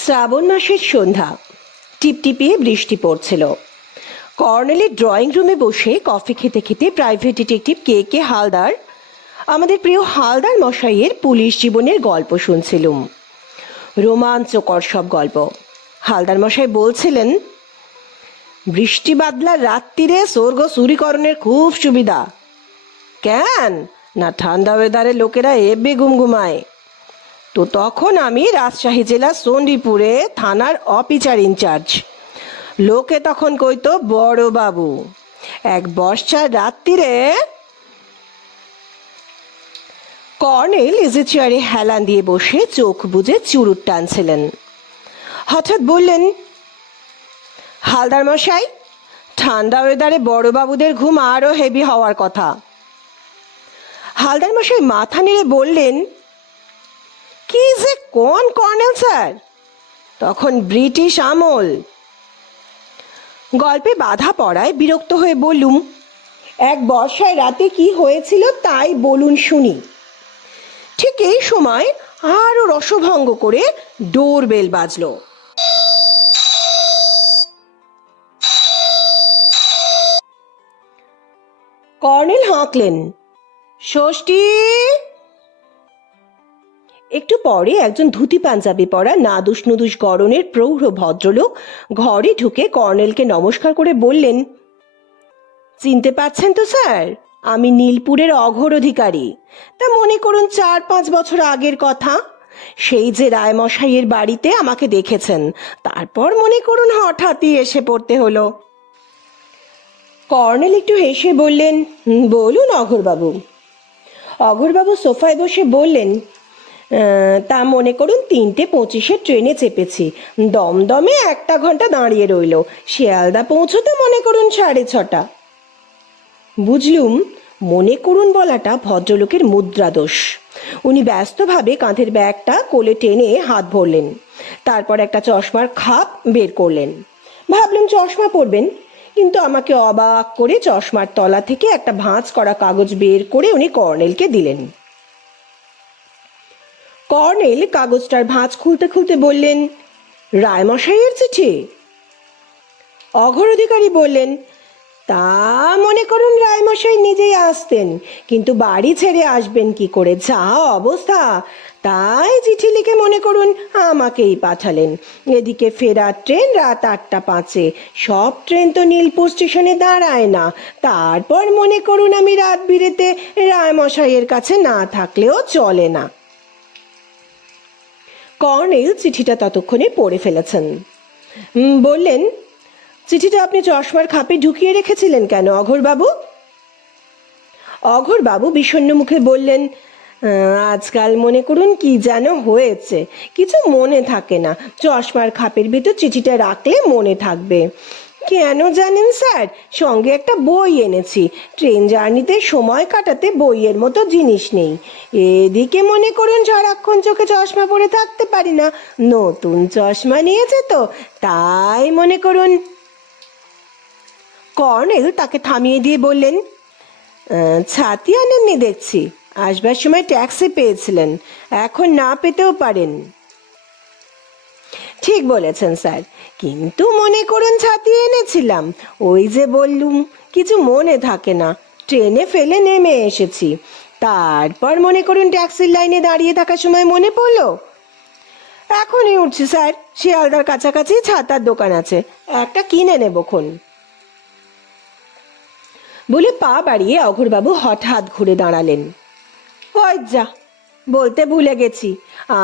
শ্রাবণ মাসের সন্ধ্যা, টিপটিপিয়ে বৃষ্টি পড়ছিল। কর্নেলের ড্রয়িং রুমে বসে কফি খেতে খেতে প্রাইভেট ডিটেকটিভ কে কে হালদার, আমাদের প্রিয় হালদার মশাইয়ের পুলিশ জীবনের গল্প শুনছিলুম। রোমাঞ্চকর সব গল্প। হালদার মশাই বলছিলেন, বৃষ্টি বাদলার রাত্রিরে স্বর্গ চুরিকরণের খুব সুবিধা। কেন না, ঠান্ডা ওয়েদারে লোকেরা এবে ঘুমঘুমায়। তো তখন আমি রাজশাহী জেলার চণ্ডীপুরে থানার অফিসার ইনচার্জ। লোকে তখন কইতো বড় বাবু। এক বর্ষার রাত্রিরে কর্নেল ইজি চেয়ারে হেলান দিয়ে বসে চোখ বুজে চুরুট টানছিলেন। হঠাৎ বললেন, হালদার মশাই, ঠান্ডা ওয়েদারে বড়বাবুদের ঘুম আরো হেভি হওয়ার কথা। হালদার মশাই মাথা নেড়ে বললেন, কি যে কোন কর্নেল স্যার, তখন ব্রিটিশ আমল। গল্পে বাধা পড়ায় বিরক্ত হয়ে বললুম, এক বর্ষায় রাতে কি হয়েছিল তাই বলুন শুনি। ঠিক এই সময় আরো রসভঙ্গ করে ডোরবেল বাজলো। কর্নেল হাঁকলেন, ষষ্ঠী। একটু পরে একজন ধুতি পাঞ্জাবি পরা নাদুস নুদুস গড়নের প্রৌঢ় ভদ্রলোক ঘরে ঢুকে কর্নেলকে নমস্কার করে বললেন, চিনতে পারছেন তো স্যার, আমি নীলপুরের অঘোর অধিকারী। তা মনে করুন 4-5 বছর আগের কথা। সেই যে রায়মশাইয়ের বাড়িতে আমাকে দেখেছেন, তারপর মনে করুন হঠাৎই এসে পড়তে হলো। কর্নেল একটু হেসে বললেন, বলুন অঘোরবাবু। অঘোরবাবু সোফায় বসে বললেন, তা মনে করুন 3:25 ট্রেনে চেপেছি। দমদমে 1 ঘন্টা দাঁড়িয়ে রইল। শিয়ালদা পৌঁছতে মনে করুন 6:30। বুঝলুম, মনে করুন বলাটা ভদ্রলোকের মুদ্রা দোষ। উনি ব্যস্তভাবে কাঁধের ব্যাগটা কোলে টেনে হাত ভরলেন। তারপর একটা চশমার খাপ বের করলেন। ভাবলাম চশমা পরবেন, কিন্তু আমাকে অবাক করে চশমার তলা থেকে একটা ভাঁজ করা কাগজ বের করে উনি কর্নেলকে দিলেন। কর্নেল কাগজটার ভাঁজ খুলতে খুলতে বললেন, রায়মশাইয়ের চিঠি। অঘোর অধিকারী বললেন, তা মনে করুন রায়মশাই নিজেই আসতেন, কিন্তু বাড়ি ছেড়ে আসবেন কি করে, যা অবস্থা, তাই চিঠি লিখে মনে করুন আমাকেই পাঠালেন। এদিকে ফেরার ট্রেন রাত 8:05। সব ট্রেন তো নীলপুর স্টেশনে দাঁড়ায় না। তারপর মনে করুন আমি রাত বিরেতে রায়মশাইয়ের কাছে না থাকলেও চলে না। কর্নেল চিঠিটা ততক্ষণে পড়ে ফেলেছেন। বললেন, চিঠিটা আপনি চশমার খাপে ঢুকিয়ে রেখেছিলেন কেন অঘোরবাবু? অঘোরবাবু বিষণ্ণ মুখে বললেন, আজকাল মনে করুন কি যেন হয়েছে, কিছু মনে থাকে না। চশমার খাপের ভিতর চিঠিটা রাখলে মনে থাকবে। কেন জানেন স্যার, সঙ্গে একটা বই এনেছি। ট্রেন জার্নিতে সময় কাটাতে বইয়ের মতো জিনিস নেই। এদিকে মনে করুন সারাক্ষণ চোখে চশমা পরে থাকতে পারি না। নতুন চশমা নিয়েছে তো, তাই মনে করুন। কর্নেল তাকে থামিয়ে দিয়ে বললেন, ছাতি আনেননি দেখছি। আসবার সময় ট্যাক্সি পেয়েছিলেন, এখন না পেতেও পারেন। ঠিক বলেছেন স্যার, কিন্তু মনে করুন ছাতি এনেছিলাম। ওই যে বললুম, কিছু মনে থাকে না। ট্রেনে ফেলে নেমে এসেছি। তারপর মনে করুন ট্যাক্সির লাইনে দাঁড়িয়ে থাকার সময় মনে পড়লো, এখনই উঠছি স্যার, শিয়ালদার কাছাকাছি ছাতার দোকান আছে, একটা কিনে নেবক্ষণ। বলে পা বাড়িয়ে অঘোরবাবু হঠাৎ ঘুরে দাঁড়ালেন। ওই যা, বলতে ভুলে গেছি,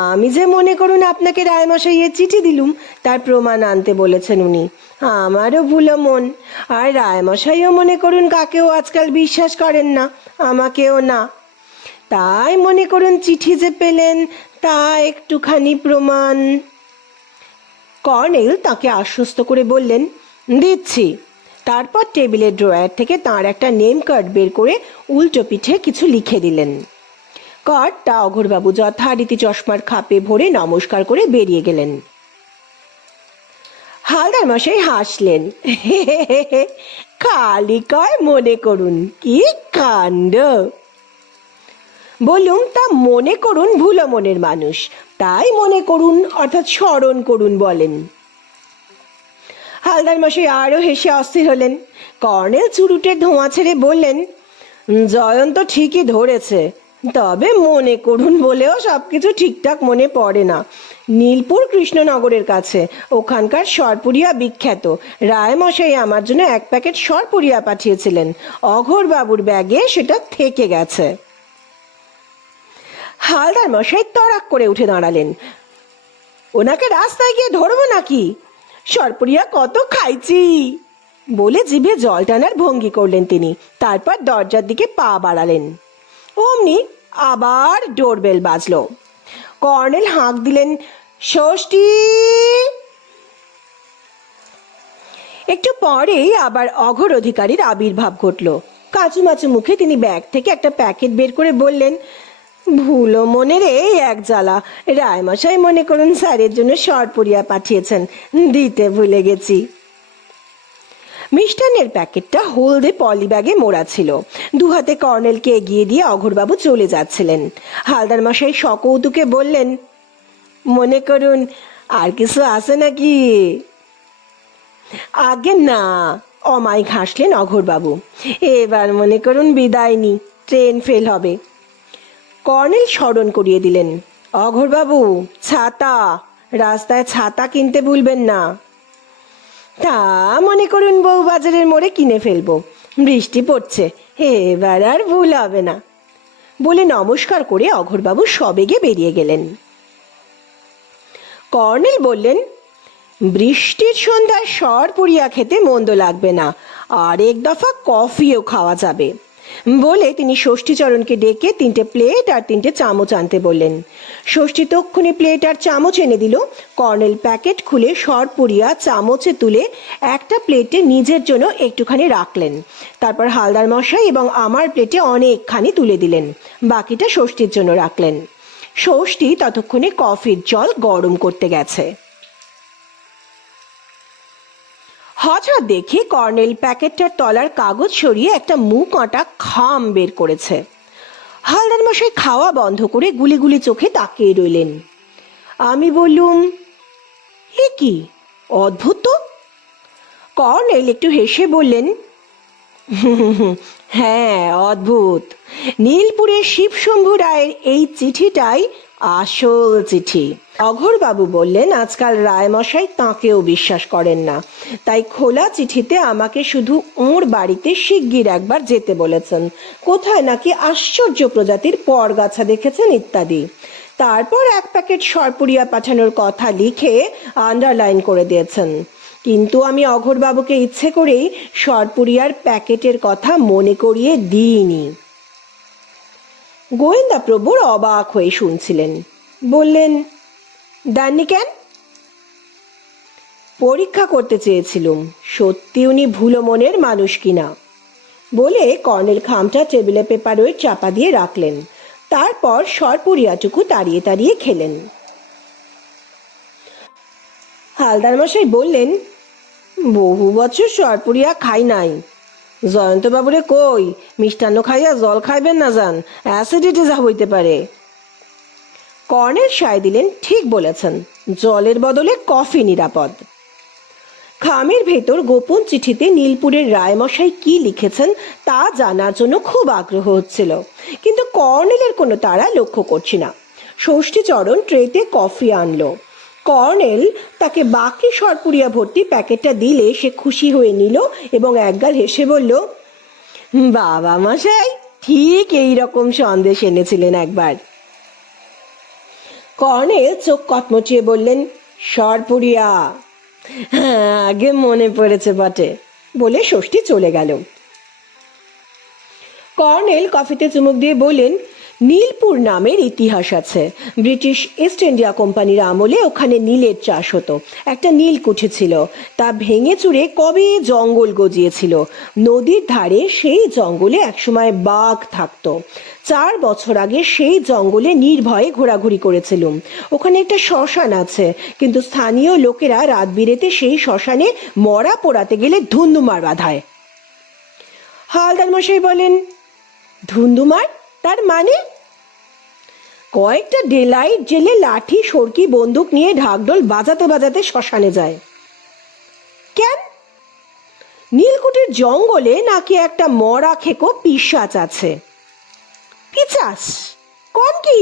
আমি যে মনে করুন আপনাকে রায়মশাইয়ের চিঠি দিলুম, তার প্রমাণ আনতে বলেছেন উনি। আমারও ভুলো মন। আর রায়মশাইও মনে করুন কাকেও আজকাল বিশ্বাস করেন না, আমাকেও না। তাই মনে করুন চিঠি যে পেলেন, তা একটুখানি প্রমাণ। কর্নেল তাকে আশ্বস্ত করে বললেন, দিচ্ছি। তারপর টেবিলের ড্রয়ার থেকে তাঁর একটা নেম কার্ড বের করে উল্টো পিঠে কিছু লিখে দিলেন। কার্ডটা অঘোরবাবু যথারীতি চশমার খাপে ভরে নমস্কার করে বেরিয়ে গেলেন। হালদার মশাই হাসলেন, খালি কয় মনে করুন, কি কাণ্ড। বললুম, তা মনে করুন ভুলো মনের মানুষ, তাই মনে করুন অর্থাৎ স্মরণ করুন বলেন। হালদার মশাই আরো হেসে অস্থির হলেন। কর্নেল চুরুটের ধোঁয়া ছেড়ে বললেন, জয়ন্ত ঠিকই ধরেছে, তবে মনে করুন বলেও সবকিছু ঠিকঠাক মনে পড়ে না। নীলপুর কৃষ্ণনগরের কাছে, ওখানকার সরপুরিয়া বিখ্যাত। রায়মশাই আমার জন্য 1 প্যাকেট সরপুরিয়া পাঠিয়েছিলেন, অঘোর বাবুর ব্যাগে সেটা থেকে গেছে। হালদার মশাই তড়াক করে উঠে দাঁড়ালেন। ওনাকে রাস্তায় গিয়ে ধরবো নাকি? সরপুরিয়া কত খাইছি বলে জিভে জল টানার ভঙ্গি করলেন তিনি। তারপর দরজার দিকে পা বাড়ালেন। অমনি আবার ডোরবেল বাজলো। কর্নেল হাঁক দিলেন, ষষ্ঠী। একটু পরেই আবার অঘোর অধিকারীর আবির্ভাব ঘটল। কাচুমাচু মুখে তিনি ব্যাগ থেকে একটা প্যাকেট বের করে বললেন, ভুলো মনের এই এক জ্বালা, রায়মশাই মনে করুন স্যারের জন্য সরপুরিয়া পাঠিয়েছেন, দিতে ভুলে গেছি। মিষ্টান্নের প্যাকেটটা হলদে পলি ব্যাগে মোড়া ছিল। দুহাতে কর্নেলকে এগিয়ে দিয়ে অঘোরবাবু চলে যাচ্ছিলেন। হালদার মশাই সকৌতুকে বললেন, মনে করুন আর কিছু আছে নাকি? আগে না, অমায়িক হাসলেন অঘোরবাবু। এবার মনে করুন বিদায় নি, ট্রেন ফেল হবে। কর্নেল স্মরণ করিয়ে দিলেন, অঘোরবাবু ছাতা, রাস্তায় ছাতা কিনতে ভুলবেন না। তা মনে করুন বউবাজারের মোড়ে কিনে ফেলবো, বৃষ্টি পড়ছে, এবার আর ভুল হবে না বলে নমস্কার করে অঘোরবাবু সবেগে বেরিয়ে গেলেন। কর্নেল বললেন, বৃষ্টির সন্ধ্যায় সরপুরিয়া খেতে মন্দ লাগবে না, আর 1 দফা কফিও খাওয়া যাবে বলে তিনি ষষ্ঠীচরণকে ডেকে 3টে প্লেট আর 3টে চামচ আনতে বললেন। ষষ্ঠী তক্ষুনি প্লেট আর চামচ এনে দিল। কর্নেল প্যাকেট খুলে সরপুরিয়া চামচে তুলে একটা প্লেটে নিজের জন্য একটুখানি রাখলেন। তারপর হালদার মশাই এবং আমার প্লেটে অনেকখানি তুলে দিলেন, বাকিটা ষষ্ঠীর জন্য রাখলেন। ষষ্ঠী ততক্ষণে কফির জল গরম করতে গেছে। হঠাৎ দেখি কর্নেল প্যাকেটটার তলার কাগজ সরিয়ে একটা মুখ আঁটা খাম বের করেছে। হালদার মশাই খাওয়া বন্ধ করে গুলি গুলি চোখে তাকিয়ে রইলেন। আমি বললুম, এ কি অদ্ভুত তো। কর্নেল একটু হেসে বললেন, হ্যাঁ অদ্ভুত, নীলপুরের শিবশম্ভু রায়ের এই চিঠিটাই আসল চিঠি। অঘোরবাবু বললেন, আজকাল রায়মশাই তাঁকেও বিশ্বাস করেন না, তাই খোলা চিঠিতে আমাকে শুধু ওর বাড়িতে শিগগির একবার যেতে বলেছেন, কোথায় নাকি আশ্চর্য প্রজাতির পরগাছা দেখেছেন ইত্যাদি। তারপর 1 প্যাকেট সরপুরিয়া পাঠানোর কথা লিখে আন্ডারলাইন করে দিয়েছেন। কিন্তু আমি অঘোরবাবুকে ইচ্ছে করেই সরপুরিয়ার প্যাকেটের কথা মনে করিয়ে দিইনি। গোয়েন্দা প্রভুর অবাক হয়ে শুনছিলেন। বললেন, দেননি কেন? পরীক্ষা করতে চেয়েছিলুম সত্যি উনি ভুলো মনের মানুষ কিনা বলে কর্নেল খামটা টেবিলে পেপার ওয়েট চাপা দিয়ে রাখলেন। তারপর সরপুরিয়াটুকু তাড়িয়ে তাড়িয়ে খেলেন। হালদার মশাই বললেন, বহু বছর সরপুরিয়া খাই নাই। জয়ন্তবাবুরে কই, মিষ্টান্ন খাইয়া জল খাইবেন না যান, অ্যাসিডিটি যা হইতে পারে। কর্নেল সায় দিলেন, ঠিক বলেছেন, জলের বদলে কফি নিরাপদ। খামের ভেতর গোপন চিঠিতে নীলপুরের রায়মশাই কি লিখেছেন তা জানার জন্য খুব আগ্রহ হচ্ছিল, কিন্তু কর্নেলের কোনো তাড়া লক্ষ্য করছি না। ষষ্ঠীচরণ ট্রেতে কফি আনলো। কর্নেল তাকে বাকি সরপুরিয়া ভর্তি প্যাকেটটা দিলে সে খুশি হয়ে নিল এবং একগাল হেসে বলল, বাবা মশাই ঠিক এই রকম সন্দেশ এনেছিলেন একবার। কর্নেল চোখ কটমচিয়ে বললেন, সরপুরিয়া, হ্যাঁ আগে মনে পড়েছে বটে বলে ষষ্ঠী চলে গেল। কর্নেল কফিতে চুমুক দিয়ে বললেন, নীলপুর নামের ইতিহাস আছে। ব্রিটিশ ইস্ট ইন্ডিয়া কোম্পানির আমলে ওখানে নীলের চাষ হতো। একটা নীলকুঠি ছিল, তা ভেঙে চুরে কবে জঙ্গল গজিয়েছিল। নদীর ধারে সেই জঙ্গলে একসময় বাঘ থাকতো। 4 বছর আগে সেই জঙ্গলে নির্ভয়ে ঘোরাঘুরি করেছিলুম। ওখানে একটা শ্মশান আছে, কিন্তু স্থানীয় লোকেরা রাত বিরেতে সেই শ্মশানে মরা পোড়াতে গেলে ধুন্দুমার বাঁধায়। হালদার মশাই বলেন, ধুন্দুমার তার মানে? কয়েকটা ডেলাইট জেলে লাঠি সরকি বন্দুক নিয়ে ঢাকঢোল বাজাতে বাজাতে শ্মশানে যায়। কেন? নীলকুঠির জঙ্গলে নাকি একটা মরা খেকো পিশাচ আছে। পিচাস? কোন কি?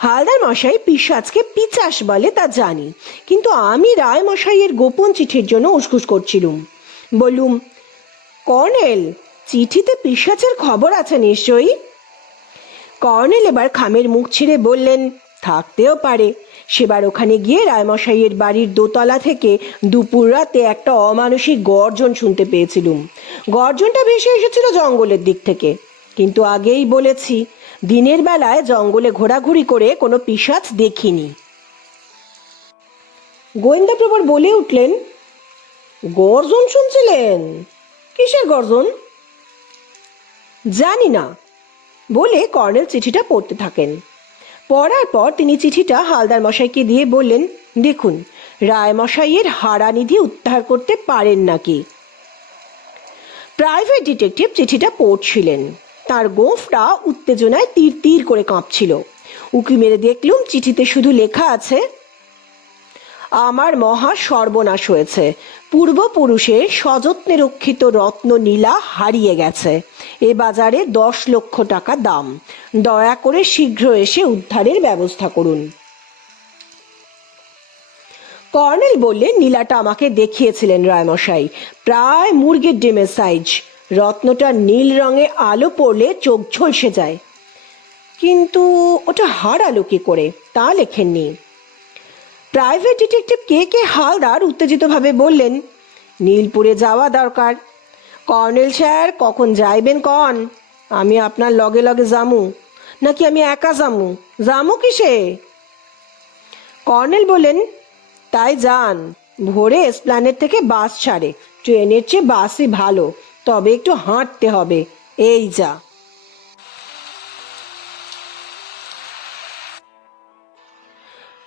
হালদার মশাই পিশাচকে পিচাস বলে তা জানি, কিন্তু আমি রায় মশাইয়ের গোপন চিঠির জন্য উসখুস করছিলুম। বললুম, কর্নেল, চিঠিতে পিশাচের খবর আছে নিশ্চয়ই? কর্নেল এবার খামের মুখ ছিঁড়ে বললেন, থাকতেও পারে। সেবার ওখানে গিয়ে রায়মশাইয়ের বাড়ির দোতলা থেকে দুপুর রাতে একটা অমানুষিক গর্জন শুনতে পেয়েছিলুম। গর্জনটা ভেসে এসেছিল জঙ্গলের দিক থেকে, কিন্তু আগেই বলেছি দিনের বেলায় জঙ্গলে ঘোরাঘুরি করে কোনো পিশাচ দেখিনি। গোয়েন্দাপ্রবর বলে উঠলেন, গর্জন শুনছিলেন? কিসের গর্জন? জানি না, বলে কর্নেল চিঠিটা পড়তে থাকেন। পড়ার পর তিনি চিঠিটা হালদার মশাইকে দিয়ে বললেন, দেখুন রায় মশাইয়ের হারানিধি উদ্ধার করতে পারেন নাকি। প্রাইভেট ডিটেকটিভ চিঠিটা পড়ছিলেন। তার গোঁফটা উত্তেজনায় তীর তীর করে কাঁপছিল। উকি মেরে দেখলুম চিঠিতে শুধু লেখা আছে, আমার মহা সর্বনাশ হয়েছে। পূর্বপুরুষের সযত্নে রক্ষিত রত্ন নীলা হারিয়ে গেছে। এ বাজারে 10 লক্ষ টাকা দাম। দয়া করে শীঘ্র এসে উদ্ধারের ব্যবস্থা করুন। কর্নেল বললেন, নীলাটা আমাকে দেখিয়েছিলেন রায়মশাই, প্রায় মুরগির ডিমের সাইজ। রত্নটা নীল রঙে আলো পড়লে চোখ ঝলসে যায়। কিন্তু ওটা হারালো কি করে তা লেখেননি। প্রাইভেট ডিটেকটিভ কে হালদার উত্তেজিতভাবে বললেন, নীলপুরে যাওয়া দরকার। কর্নেল স্যার, কখন যাইবেন কন? আমি আপনার লগে লগে যামু, নাকি আমি একা যামু কিসে? কর্নেল বললেন, তাই যান। ভোরে এসপ্ল্যানেড থেকে বাস ছাড়ে। ট্রেনের চেয়ে বাসই ভালো, তবে একটু হাঁটতে হবে। এই যা।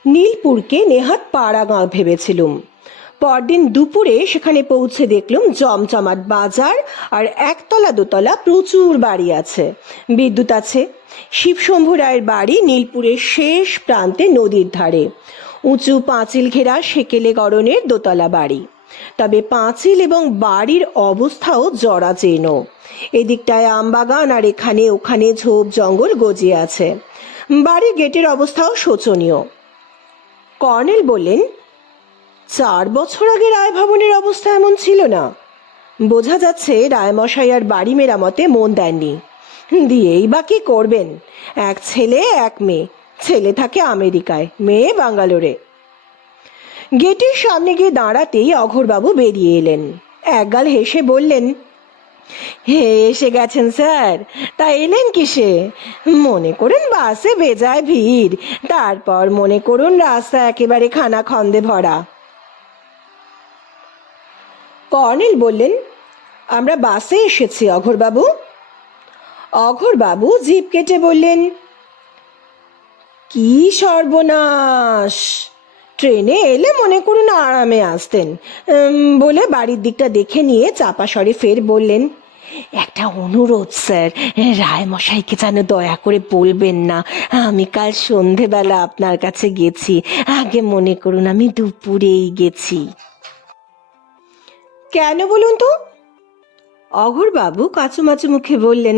নীলপুরকে নেহাত পাড়াগাঁ ভেবেছিলুম। পরদিন দুপুরে সেখানে পৌঁছে দেখলুম জমজমাট বাজার, আর একতলা দোতলা প্রচুর বাড়ি আছে, বিদ্যুৎ আছে। শিবশম্ভু রায়ের বাড়ি নীলপুরের শেষ প্রান্তে নদীর ধারে। উঁচু পাঁচিল ঘেরা সেকেলে গড়নের দোতলা বাড়ি, তবে পাঁচিল এবং বাড়ির অবস্থাও জরাজীর্ণ। এদিকটায় আমবাগান, আর এখানে ওখানে ঝোপ জঙ্গল গজিয়ে আছে। বাড়ির গেটের অবস্থাও শোচনীয়। কর্নেল বললেন, 4 বছর আগে রায় ভবনের অবস্থা এমন ছিল না। বোঝা যাচ্ছে রায়মশাই আর বাড়ি মেরামতে মন দেননি। দিয়েই বা কি করবেন? এক ছেলে এক মেয়ে। ছেলে থাকে আমেরিকায়, মেয়ে বাঙ্গালোরে। গেটের সামনে গিয়ে দাঁড়াতেই অঘোরবাবু বেরিয়ে এলেন। একগাল হেসে বললেন, হে এসে গেছেন স্যার, তা এলেন কিসে? মনে করুন বাসে বেজায় ভিড়, তারপর মনে করুন রাস্তা একেবারে খানা খন্দে ভরা। কর্নেল বললেন, আমরা বাসে এসেছি অঘোরবাবু। অঘোরবাবু জিভ কেটে বললেন, কি সর্বনাশ! ট্রেনে এলে মনে করুন আরামে আসতেন। বলে বাড়ির দিকটা দেখে নিয়ে চাপা স্বরে ফের বললেন, একটা অনুরোধ স্যার, রায়মশাইকে যেন দয়া করে বলবেন না আমি কাল সন্ধেবেলা আপনার কাছে গেছি। আগে মনে করুন আমি দুপুরেই গেছি। কেন বলুন তো? অঘোরবাবু কাচুমাচু মুখে বললেন,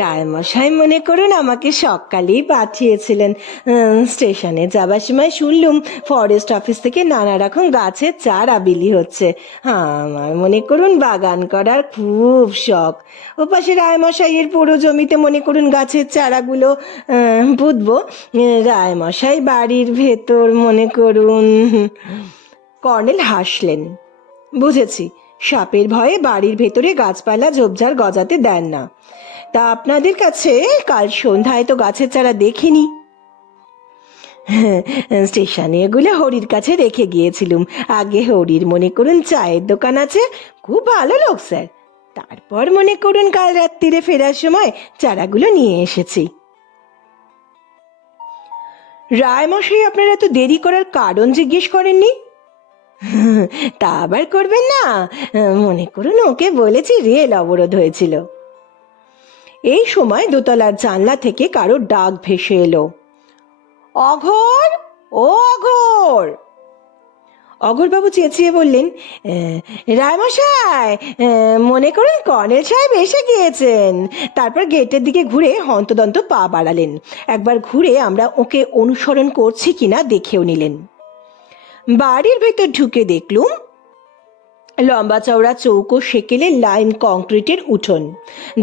রায়মশাই মনে করুন আমাকে সকালেই পাঠিয়েছিলেন। স্টেশনে যাবার সময় শুনলুম ফরেস্ট অফিস থেকে নানা রকম গাছের চারা বিলি হচ্ছে। আমার মনে করুন বাগান করার খুব শখ। ওপাশে রায়মশাইয়ের পুরো জমিতে মনে করুন গাছের চারাগুলো পুঁতবো। রায়মশাই বাড়ির ভেতর মনে করুন। কর্নেল হাসলেন। বুঝেছি, সাপের ভয়ে বাড়ির ভেতরে গাছপালা ঝোপঝাড় গজাতে দেন না। তা আপনাদের কাছে কাল সন্ধ্যায় তো গাছের চারা দেখিনি। স্টেশনে এগুলো হরির কাছে রেখে গিয়েছিলুম। আগে হরির মনে করুন চায়ের দোকান আছে, খুব ভালো লোক স্যার। তারপর মনে করুন কাল রাত্রিরে ফেরার সময় চারাগুলো নিয়ে এসেছি। রায়মশাই আপনারা এত দেরি করার কারণ জিজ্ঞেস করেননি? তা আবার করবেন না, মনে করুন ওকে বলেছি রেল অবরোধ হয়েছিল। এই সময় দোতলার জানলা থেকে কারো ডাক ভেসে এলো, অঘোর, ও অঘোর। অঘোরবাবু চেঁচিয়ে বললেন, রায়মশাই, মনে করুন কর্নেল সাহেব এসে গিয়েছেন। তারপর গেটের দিকে ঘুরে হন্তদন্ত পা বাড়ালেন। একবার ঘুরে আমরা ওকে অনুসরণ করছি কিনা দেখেও নিলেন। বাড়ির ভেতর ঢুকে দেখলুম লম্বা চওড়া চৌকো সেকেলে লাইম কংক্রিটের উঠোন।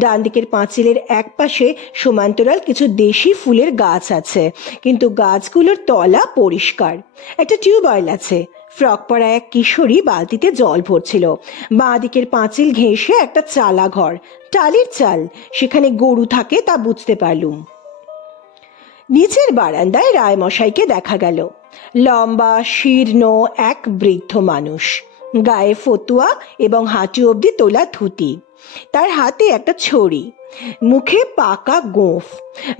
ডান দিকের পাঁচিলের এক পাশে সমান্তরাল কিছু দেশি ফুলের গাছ আছে, কিন্তু গাছগুলোর তলা পরিষ্কার। একটা টিউবওয়েল আছে। ফ্রক পরা এক কিশোরী বালতিতে জল ভরছিল। বাঁ দিকের পাঁচিল ঘেঁষে একটা চালা ঘর, টালির চাল, সেখানে গরু থাকে তা বুঝতে পারলুম। নিচের বারান্দায় রায়মশাইকে দেখা গেল। লম্বা শীর্ণ এক বৃদ্ধ মানুষ, গায়ে ফতুয়া এবং হাঁটু অবধি তোলা ধুতি। তার হাতে একটা ছড়ি, মুখে পাকা গোঁফ,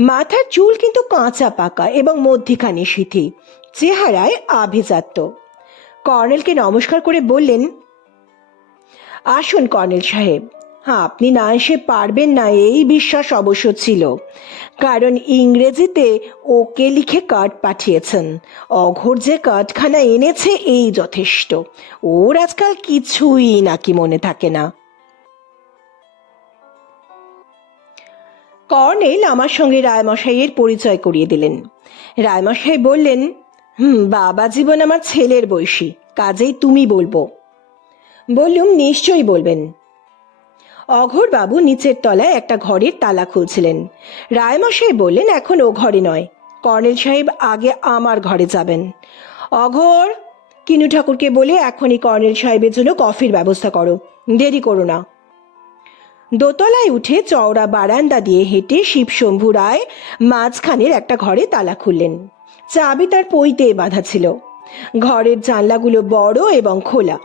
মাথার চুল কিন্তু কাঁচা পাকা এবং মধ্যিখানে সিথি, চেহারায় আভিজাত্য। কর্নেলকে নমস্কার করে বললেন, আসুন কর্নেল সাহেব। আপনি না এসে পারবেন না এই বিশ্বাস অবশ্য ছিল, কারণ ইংরেজিতে ওকে লিখে কার্ড পাঠিয়েছেন। অঘোর যে কার্ডখানা এনেছে এই যথেষ্ট। ওর আজকাল কিছুই নাকি মনে থাকে না। কর্নেল আমার সঙ্গে রায়মশাইয়ের পরিচয় করিয়ে দিলেন। রায়মশাই বললেন, বাবা জীবন আমার ছেলের বয়সী, কাজেই তুমি বলবো। বললুম, নিশ্চয়ই বলবেন। অঘোরবাবু নিচের তলায় একটা ঘরের তালা খুলছিলেন। রায়মশাই বললেন, এখন ও ঘরে নয়, কর্নেল সাহেব আগে আমার ঘরে যাবেন। অঘোর, কিনু ঠাকুরকে বলে এখনই কর্নেল সাহেবের জন্য কফির ব্যবস্থা করো, দেরি করো না। দোতলায় উঠে চওড়া বারান্দা দিয়ে হেঁটে শিবশম্ভু রায় মাঝখানের একটা ঘরে তালা খুললেন। চাবি তার পইতে বাঁধা ছিল। ঘরের জানলাগুলো বড় এবং খোলা।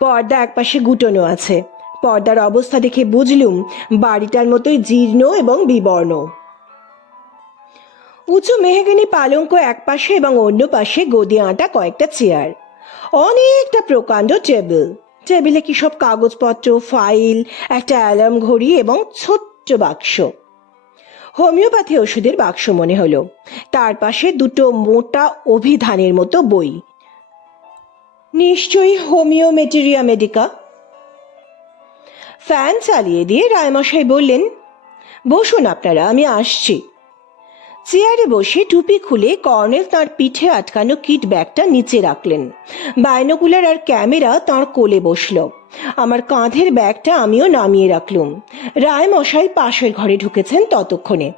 পর্দা একপাশে গুটানো আছে। পর্দার অবস্থা দেখে বুঝলুম বাড়িটার মতোই জীর্ণ এবং বিবর্ণ। উঁচু মেহগিনি পালঙ্ক এক পাশে এবং অন্য পাশে গদি আঁটা কয়েকটা চেয়ার, অনেকটা প্রকাণ্ড টেবিল। টেবিলে কি সব কাগজপত্র, ফাইল, একটা অ্যালার্ম ঘড়ি এবং ছোট্ট বাক্স। হোমিওপ্যাথি ওষুধের বাক্স মনে হলো। তার পাশে দুটো মোটা অভিধানের মতো বই, নিশ্চয়ই হোমিও মেটেরিয়া মেডিকা। ফ্যান চালিয়ে দিয়ে রায়মশাই বললেন, বসুন আপনারা, আমি আসছি। চেয়ারে বসে টুপি খুলে কর্নেল তাঁর পিঠে আটকানো কিট ব্যাগটা নিচে রাখলেন। বাইনোকুলার আর ক্যামেরা তাঁর কোলে বসল। আমার কাঁধের ব্যাগটা আমিও নামিয়ে রাখলুম। রায়মশাই পাশের ঘরে ঢুকেছেন ততক্ষণে।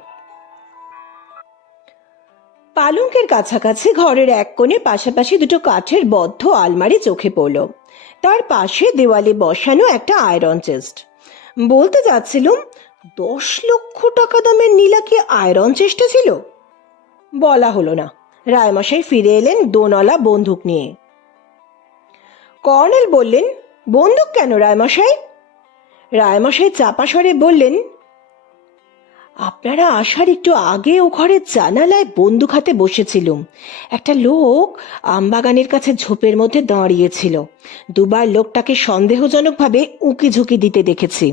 পালঙ্কের কাছাকাছি ঘরের এক কোণে পাশাপাশি দুটো কাঠের বদ্ধ আলমারি চোখে পড়ল। তার পাশে দেওয়ালে বসানো একটা আয়রন চেস্ট। বলতে যাচ্ছিলুম, 10 লক্ষ টাকা দামের নীলা কি আয়রন চেস্টে ছিল? বলা হলো না। রায়মশাই ফিরে এলেন দোনলা বন্দুক নিয়ে। কর্নেল বললেন, বন্দুক কেন রায়মশাই? রায়মশাই চাপা স্বরে বললেন, আপনারা আসার একটু আগে ও ঘরের জানালায় বন্দুক হাতে বসেছিলুম। একটা লোক আমবাগানের কাছে ঝোপের মধ্যে দাঁড়িয়েছিল। দুবার লোকটাকে সন্দেহজনকভাবে উঁকি ঝুঁকি দিতে দেখেছি।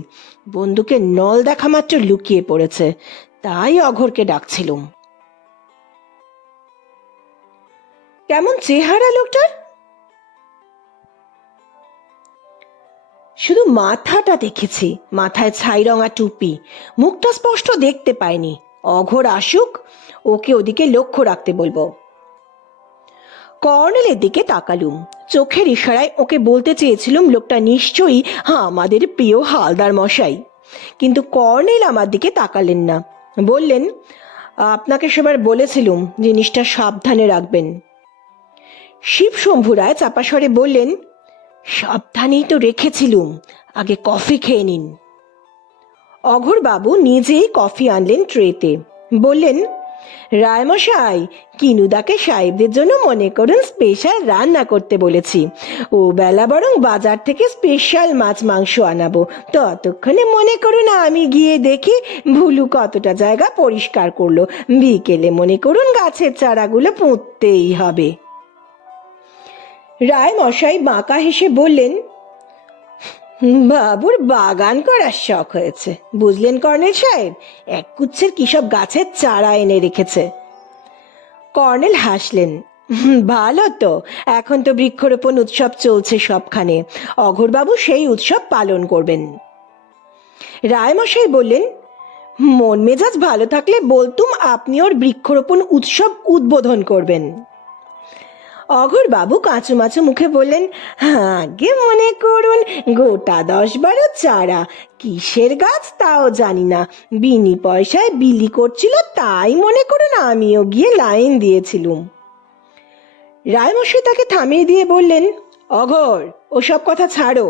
বন্দুকের নল দেখা মাত্র লুকিয়ে পড়েছে, তাই অঘোরকে ডাকছিলুম। কেমন চেহারা লোকটার? শুধু মাথাটা দেখেছি, মাথায় ছাই রঙা টুপি, মুখটা স্পষ্ট দেখতে পাইনি। অঘোর আসুক, ওকে ওদিকে লক্ষ্য রাখতে বলবো। কর্নেলের দিকে তাকালুম। চোখের ইশারায় ওকে বলতে চেয়েছিলুম লোকটা নিশ্চয়ই আমাদের প্রিয় হালদার মশাই, কিন্তু কর্নেল আমার দিকে তাকালেন না। বললেন, আপনাকে সেবার বলেছিলুম জিনিসটা সাবধানে রাখবেন। শিবশম্ভু রায় চাপা স্বরে বললেন, সাবধানেই তো রেখেছিলুম, আগে কফি খেয়ে নিন। অঘোরবাবু নিজেই কফি আনলেন ট্রেতে। বললেন, রায়মশাই, কিনুদাকে সাহেবদের জন্য মনে করুন স্পেশাল রান্না করতে বলেছি। ও বেলা বরং বাজার থেকে স্পেশাল মাছ মাংস আনাবো। ততক্ষণে মনে করুন আমি গিয়ে দেখি ভুলু কতটা জায়গা পরিষ্কার করলো। বিকেলে মনে করুন গাছের চারাগুলো পুঁততেই হবে। রায়মশাই বাঁকা হেসে বললেন, বাবুর বাগান করার শখ হয়েছে বুঝলেন কর্নেল সাহেব, এক গুচ্ছের কি সব গাছের চারা এনে রেখেছে। কর্নেল হাসলেন। ভালো তো, এখন তো বৃক্ষরোপণ উৎসব চলছে সবখানে, অঘোরবাবু সেই উৎসব পালন করবেন। রায়মশাই বললেন, মন মেজাজ ভালো থাকলে বলতুম আপনি ওর বৃক্ষরোপণ উৎসব উদ্বোধন করবেন। অঘোরবাবু কাঁচুমাচু মুখে বললেন, আগে মনে করুন গোটা 10-12 চারা, কিসের গাছ তাও জানি না, বিনি পয়সায় বিলি করছিল, তাই মনে করুন আমিও গিয়ে লাইন দিয়েছিলুম। রায়মশাই তাকে থামিয়ে দিয়ে বললেন, অঘোর, ওসব কথা ছাড়ো।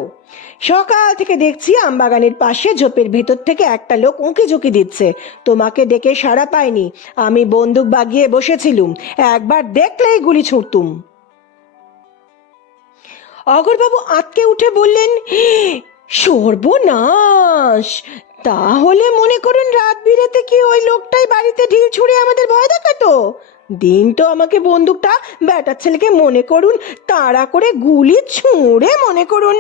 সকাল থেকে দেখছি আমবাগানের পাশে ঝোপের ভেতর থেকে একটা লোক উঁকি ঝুঁকি দিচ্ছে, তোমাকে ডেকে সাড়া পাইনি, আমি বন্দুক বাগিয়ে বসেছিলুম, একবার দেখলেই গুলি ছুঁড়তুম। অঘোরবাবু আঁতকে উঠে বললেন, সর্বনাশ! তাহলে মনে করুন রাত বিরেতে কি ওই লোকটাই বাড়িতে ঢিল ছুঁড়ে আমাদের ভয় দেখাতো? দিন তো আমাকে বন্দুকটা, বেটার ছেলেকে মনে করুন তাড়া করে গুলি ছুঁড়ে মনে করুন।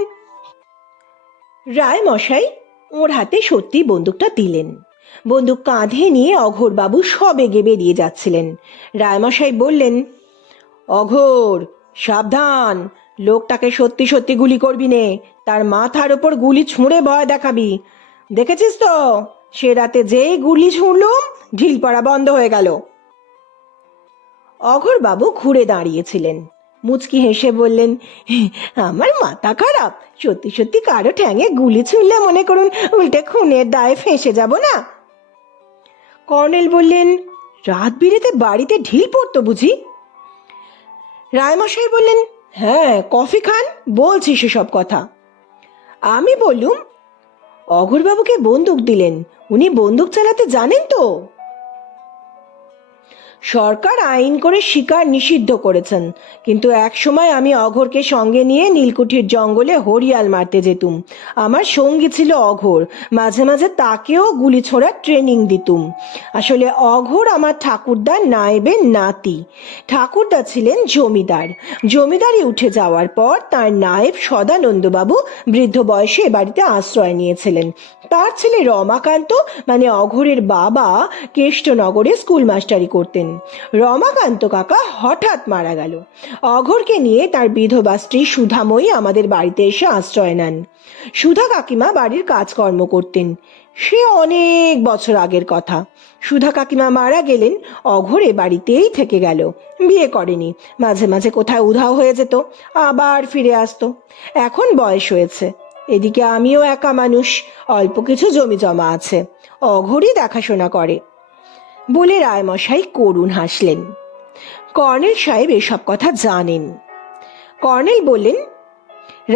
রায় মশাই ওর হাতে সত্যি বন্দুকটা দিলেন। বন্দুক কাঁধে নিয়ে অঘোরবাবু সবেগে বেরিয়ে যাচ্ছিলেন। রায়মশাই বললেন, অঘোর, সাবধান, লোকটাকে সত্যি সত্যি গুলি করবি নে, তার মাথার ওপর গুলি ছুঁড়ে ভয় দেখাবি। দেখেছিস তো, সে রাতে যেই গুলি ছুঁড়লুম ঢিল পড়া বন্ধ হয়ে গেল। অঘোরবাবু ঘুরে দাঁড়িয়েছিলেন, মুচকি হেসে বললেন, আমার মাথা খারাপ, সত্যি সত্যি কারো ঠ্যাঙে গুলি ছুঁড়লে মনে করুন উল্টে খুনের দায়ে ফেঁসে যাব না। কর্নেল বললেন, রাত বিরেতে বাড়িতে ঢিল পড়তো বুঝি? রায়মশাই বললেন, হ্যাঁ, কফি খান, বলছি সেসব কথা। আমি বললুম, অঘোরবাবুকে বন্দুক দিলেন, উনি বন্দুক চালাতে জানেন তো? সরকার আইন করে শিকার নিষিদ্ধ করেছেন, কিন্তু এক সময় আমি অঘোরকে সঙ্গে নিয়ে নীলকুঠির জঙ্গলে হরিয়াল মারতে যেতুম। আমার সঙ্গী ছিল অঘোর, মাঝে মাঝে তাকেও গুলি ছোড়ার ট্রেনিং দিতুম। আসলে অঘোর আমার ঠাকুরদার নায়েবের নাতি। ঠাকুরদা ছিলেন জমিদার, জমিদারি উঠে যাওয়ার পর তার নায়েব সদানন্দবাবু বৃদ্ধ বয়সে এ বাড়িতে আশ্রয় নিয়েছিলেন। তার ছেলে রমাকান্ত মানে অঘোরের বাবা কেষ্টনগরে স্কুল মাস্টারি করতেন। রমাকান্ত কাকা হঠাৎ মারা গেল। অঘোরকে নিয়ে তার বিধবা স্ত্রী সুধাময়ী আমাদের বাড়িতে এসে আশ্রয় নেন। সুধা কাকিমা বাড়ির কাজকর্ম করতেন। সে অনেক বছর আগের কথা। সুধা কাকিমা মারা গেলেন, অঘোর এ বাড়িতেই থেকে গেল, বিয়ে করেনি। মাঝে মাঝে কোথায় উধাও হয়ে যেত, আবার ফিরে আসতো। এখন বয়স হয়েছে, এদিকে আমিও একা মানুষ, অল্প কিছু জমি জমা আছে, অঘোরই দেখাশোনা করে বলে রায়মশাই করুণ হাসলেন। কর্নেল সাহেব এসব কথা জানেন। কর্নেল বললেন,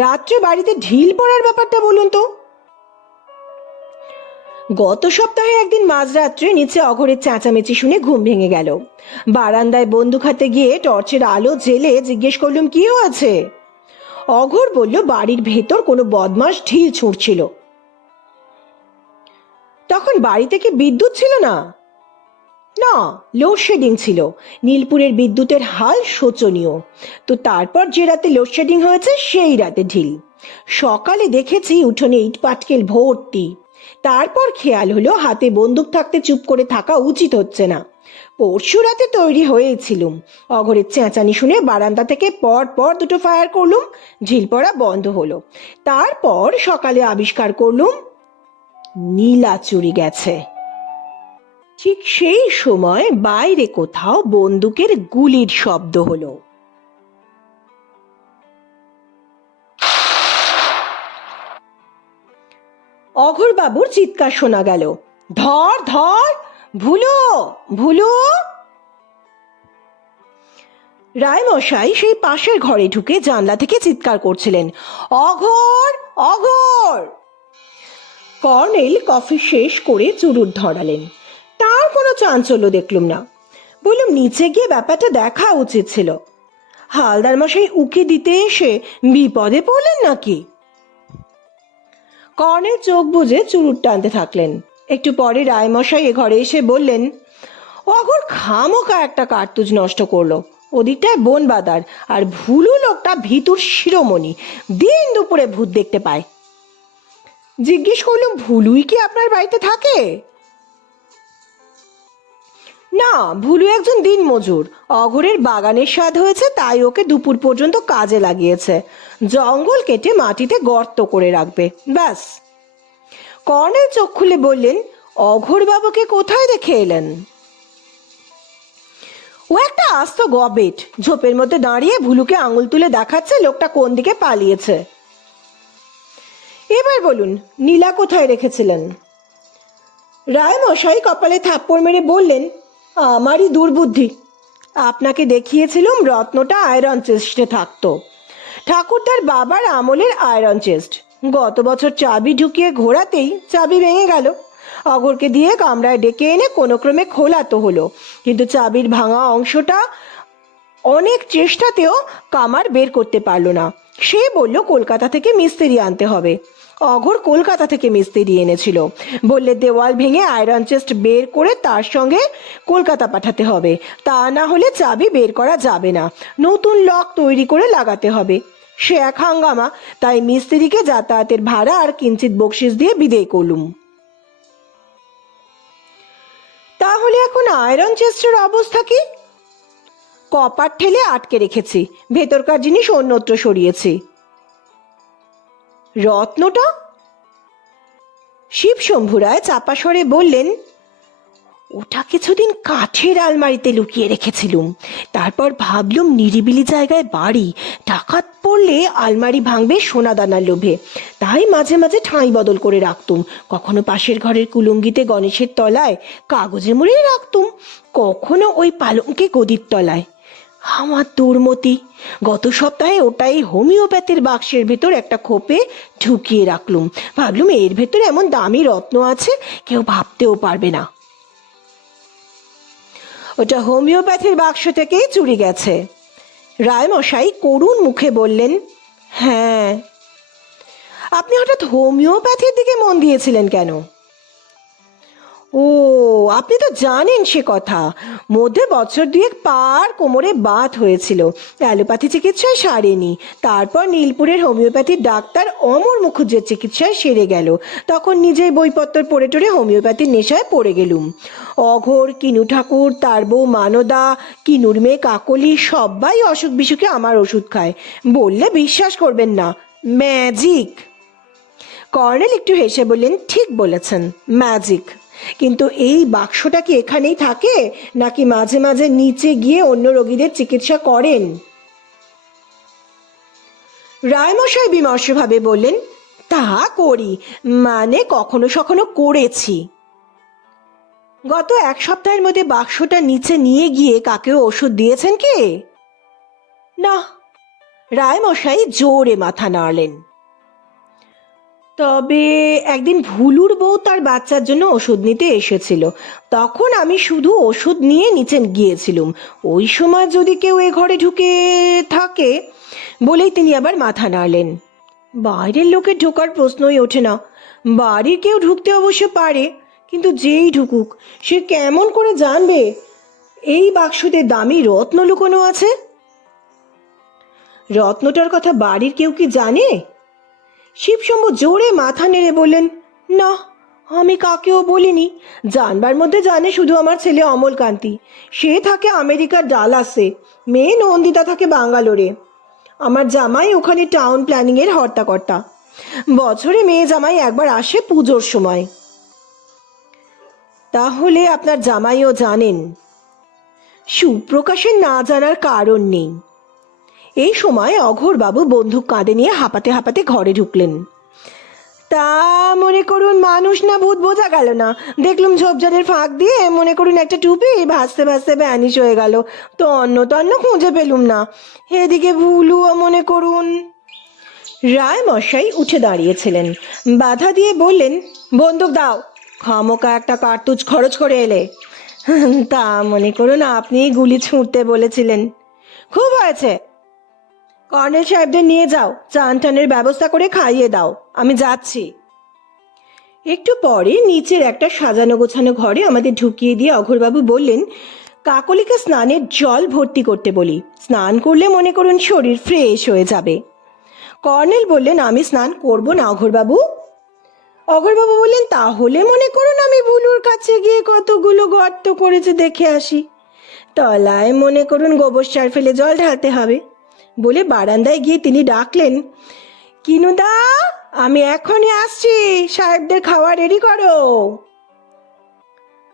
রাত্রে বাড়িতে ঢিল পড়ার ব্যাপারটা বলুন তো। গত সপ্তাহে একদিন মাঝরাত্রে নিচে অঘোরের চেঁচামেচি শুনে ঘুম ভেঙে গেল। বারান্দায় বন্দুক হাতে গিয়ে টর্চের আলো জেলে জিজ্ঞেস করলুম, কি হয়েছে? অঘোর বলল, বাড়ির ভেতর কোনো বদমাস ঢিল ছুঁড়ছিল। তখন বাড়িতে কি বিদ্যুৎ ছিল না? না, লোডশেডিং ছিল। নীলপুরের বিদ্যুতের হাল শোচনীয়। তো তারপর যে রাতে লোডশেডিং হয়েছে সেই রাতে ঢিল। সকালে দেখেছি উঠোনে ইট পাটকেল ভর্তি। তারপর খেয়াল হলো হাতে বন্দুক থাকতে চুপ করে থাকা উচিত হচ্ছে না। পরশু রাতে তৈরি হয়েছিলুম। অঘোরের চেঁচানি শুনে বারান্দা থেকে পর পর দুটো ফায়ার করলুম, ঢিল পড়া বন্ধ হলো। তারপর সকালে আবিষ্কার করলুম নীলা চুরি গেছে। ঠিক সেই সময় বাইরে কোথাও বন্দুকের গুলির শব্দ হলো। অঘোরবাবুর চিৎকার শোনা গেল, ধর ধর, ভুলো ভুলো। রায়মশাই সেই পাশের ঘরে ঢুকে জানলা থেকে চিৎকার করছিলেন, অঘোর অঘোর। কর্নেল কফি শেষ করে চুরুট ধরালেন। তার কোনো চাঞ্চল্য দেখলুম না। বললুম, নিচে গিয়ে ব্যাপারটা দেখা উচিত ছিল। হালদার মশাই উকি দিতে এসে বিপদে পড়লেন নাকি? কর্নেল চোখ বুজে চুরুট টানতে থাকলেন। একটু পরে রায়মশাই এ ঘরে এসে বললেন, অঘোর খামোকা একটা কার্তুজ নষ্ট করলো, ওদিকটায় বন বাদার, আর ভুলু লোকটা ভিতুর শিরোমণি, দিন দুপুরে ভূত দেখতে পায়। জিজ্ঞেস করলাম, ভুলুই কি আপনার বাড়িতে থাকে? না, ভুলু একজন দিনমজুর। অঘোরের বাগানের স্বাদ হয়েছে, তাই ওকে দুপুর পর্যন্ত কাজে লাগিয়েছে। জঙ্গল কেটে মাটিতে গর্ত করে রাখবে, ব্যাস। কর্নেল চোখ খুলে বললেন, অঘোর বাবুকে কোথায় দেখে এলেন? ও একটা আস্ত গবেট। ঝোপের মধ্যে দাঁড়িয়ে ভুলুকে আঙুল তুলে দেখাচ্ছে লোকটা কোন দিকে পালিয়েছে। এবার বলুন, নীলা কোথায় রেখেছিলেন? রায় মশাই কপালে থাপ্পড় মেরে বললেন, আমারই দুর্বুদ্ধি। আপনাকে দেখিয়েছিলাম রত্নটা আয়রন চেস্টে থাকতো। ঠাকুরদার বাবার আমলের আয়রন চেস্ট। গত বছর চাবি ঢুকিয়ে ঘোরাতেই চাবি ভেঙে গেল। অঘোরকে দিয়ে কামরায় ডেকে এনে কোনো ক্রমে খোলাতে হলো, কিন্তু চাবির ভাঙা অংশটা অনেক চেষ্টাতেও কামার বের করতে পারলো না। সে বলল কলকাতা থেকে মিস্ত্রি আনতে হবে। অঘোর কলকাতা থেকে মিস্ত্রি এনেছিল। বললে দেওয়াল ভেঙে আয়রন চেস্ট বের করে তার সঙ্গে কলকাতা পাঠাতে হবে, তা না হলে চাবি বের করা যাবে না, নতুন লক তৈরি করে লাগাতে হবে। সে এক হাঙ্গামা, তাই মিস্ত্রিকে যাতায়াতের ভাড়া আর কিঞ্চিত বকশিস দিয়ে বিদেয় করলুম। তাহলে এখন আয়রন চেস্টের অবস্থা কি? কপার ঠেলে আটকে রেখেছি, ভেতরকার জিনিস অন্যত্র সরিয়েছি। রত্নটা? শিবশম্ভু রায় চাপা স্বরে বললেন, ওটা কিছুদিন কাঠের আলমারিতে লুকিয়ে রেখেছিলুম। তারপর ভাবলুম নিরিবিলি জায়গায় বাড়ি, ডাকাত পড়লে আলমারি ভাঙবে সোনাদানার লোভে, তাই মাঝে মাঝে ঠাঁই বদল করে রাখতুম। কখনো পাশের ঘরের কুলুঙ্গিতে গণেশের তলায় কাগজে মুড়িয়ে রাখতুম, কখনো ওই পালঙ্কে গদির তলায়। আমার দুর্মতি, গত সপ্তাহে ওটাই হোমিওপ্যাথির বাক্সের ভেতর একটা খোপে ঢুকিয়ে রাখলুম। ভাবলুম এর ভেতর এমন দামি রত্ন আছে কেউ ভাবতেও পারবে না। ওটা হোমিওপ্যাথির বাক্স থেকেই চুরি গেছে। রায়মশাই করুণ মুখে বললেন, হ্যাঁ। আপনি হঠাৎ হোমিওপ্যাথির দিকে মন দিয়েছিলেন কেন? ও, আপনি তো জানেন সে কথা। মধ্যে বছর দুয়েক পার কোমরে বাত হয়েছিল, অ্যালোপ্যাথি চিকিৎসায় সারেনি। তারপর নীলপুরের হোমিওপ্যাথির ডাক্তার অমর মুখুজ্জের চিকিৎসায় সেরে গেল। তখন নিজেই বইপত্র পড়ে টড়ে হোমিওপ্যাথির নেশায় পড়ে গেলুম। অঘোর, কিনু ঠাকুর, তার বউ মানদা, কিনুর মেয়ে কাকলি সবাই অসুখ বিসুখে আমার ওষুধ খায়। বললে বিশ্বাস করবেন না, ম্যাজিক। কর্নেল একটু হেসে বললেন, ঠিক বলেছেন, ম্যাজিক। কিন্তু এই বাক্সটা কি এখানেই থাকে, নাকি মাঝে মাঝে নিচে গিয়ে অন্য রোগীদের চিকিৎসা করেন? রায়মশাই বিমর্ষভাবে বললেন, তা করি, মানে কখনো সখনো করেছি। গত এক সপ্তাহের মধ্যে বাক্সটা নিচে নিয়ে গিয়ে কাকেও ওষুধ দিয়েছেন কি? না। রায়মশাই জোরে মাথা নাড়লেন। তবে একদিন ভুলুর বউ তার বাচ্চার জন্য ওষুধ নিতে এসেছিল, তখন আমি শুধু ওষুধ নিয়ে নিচে গিয়েছিলাম। ওই সময় যদি কেউ এ ঘরে ঢুকে থাকে, বলেই তিনি আবার মাথা নাড়লেন। বাইরের লোকের ঢোকার প্রশ্নই ওঠে না। বাড়ির কেউ ঢুকতে অবশ্য পারে, কিন্তু যেই ঢুকুক সে কেমন করে জানবে এই বাক্সতে দামি রত্ন লুকোনো আছে? রত্নটার কথা বাড়ির কেউ কি জানে? শিবশম্ভু জোরে মাথা নেড়ে বললেন, না, আমি কাকেও বলিনি। জানবার মধ্যে জানে শুধু আমার ছেলে অমলকান্তি। সে থাকে আমেরিকার ডালাসে, মেয়ে নন্দিতা থাকে বাঙ্গালোরে। আমার জামাই ওখানে টাউন প্ল্যানিং এর হর্তাকর্তা। বছরে মেয়ে জামাই একবার আসে পুজোর সময়। তাহলে আপনার জামাইও জানেন? সুপ্রকাশের না জানার কারণ নেই। এই সময় অঘোরবাবু বন্দুক কাঁধে নিয়ে হাঁপাতে হাঁপাতে ঘরে ঢুকলেন। তা মনে করুন মানুষ না ভূত বোঝা গেল না। দেখলুম ঝোপঝাড়ের ফাঁক দিয়ে মনে করুন একটা টুপি ভাসতে ভাসতে ভ্যানিশ হয়ে গেল। তন্ন খুঁজে পেলুম না। এদিকে ভুলুও মনে করুন। রায় মশাই উঠে দাঁড়িয়েছিলেন, বাধা দিয়ে বললেন, বন্দুক দাও, খামোকা একটা কার্তুজ খরচ করে এলে। তা মনে করুন আপনি গুলি ছুঁড়তে বলেছিলেন। খুব হয়েছে, কর্নেল সাহেবদের নিয়ে যাও, চান টানের ব্যবস্থা করে খাইয়ে দাও, আমি যাচ্ছি। একটু পরে নিচের একটা সাজানো গোছানো ঘরে আমাদের ঢুকিয়ে দিয়ে অঘোরবাবু বললেন, কাকলিকে স্নানের জল ভর্তি করতে বলি, স্নান করলে মনে করুন শরীর ফ্রেশ হয়ে যাবে। কর্নেল বললেন, আমি স্নান করব না অঘোরবাবু। অগরবাবু বললেন, তাহলে মনে করুন আমি ভুলুর কাছে গিয়ে কতগুলো গর্ত করেছে দেখে আসি, তলায় মনে করুন গোবর সার ফেলে জল ঢালতে হবে। বলে বারান্দায় গিয়ে তিনি ডাকলেন, কিনুদা, আমি এখনই আসছি, সাহেবদের খাওয়া রেডি করো।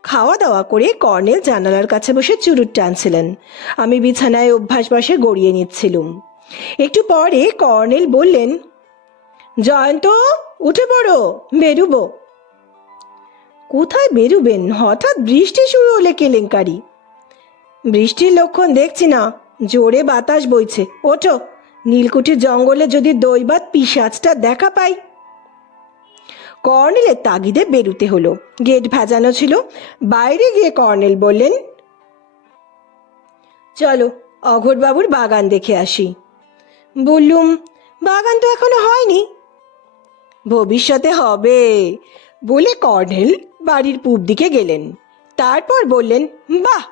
খাওয়া দাওয়া করে কর্নেল জানালার কাছে বসে চুরুট টানছিলেন। আমি বিছানায় অভ্যাস বসে গড়িয়ে নিচ্ছিলুম। একটু পরে কর্নেল বললেন, জয়ন্ত, উঠে পড়ো, বেরুবো। কোথায় বেরুবেন? হঠাৎ বৃষ্টি শুরু হলে কেলেঙ্কারি। বৃষ্টির লক্ষণ দেখছি না, জোরে বাতাস বইছে, ওঠো, নীলকুঠির জঙ্গলে যদি দৈবাত পিশাচটা দেখা পাই। কর্নেলের তাগিদে বেরুতে হলো। গেট ভেজানো ছিল। বাইরে গিয়ে কর্নেল বললেন, চলো অঘোরবাবুর বাগান দেখে আসি। বললুম, বাগান তো এখনো হয়নি। ভবিষ্যতে হবে বলে কর্নেল বাড়ির পূব দিকে গেলেন। তারপর বললেন, বাহ,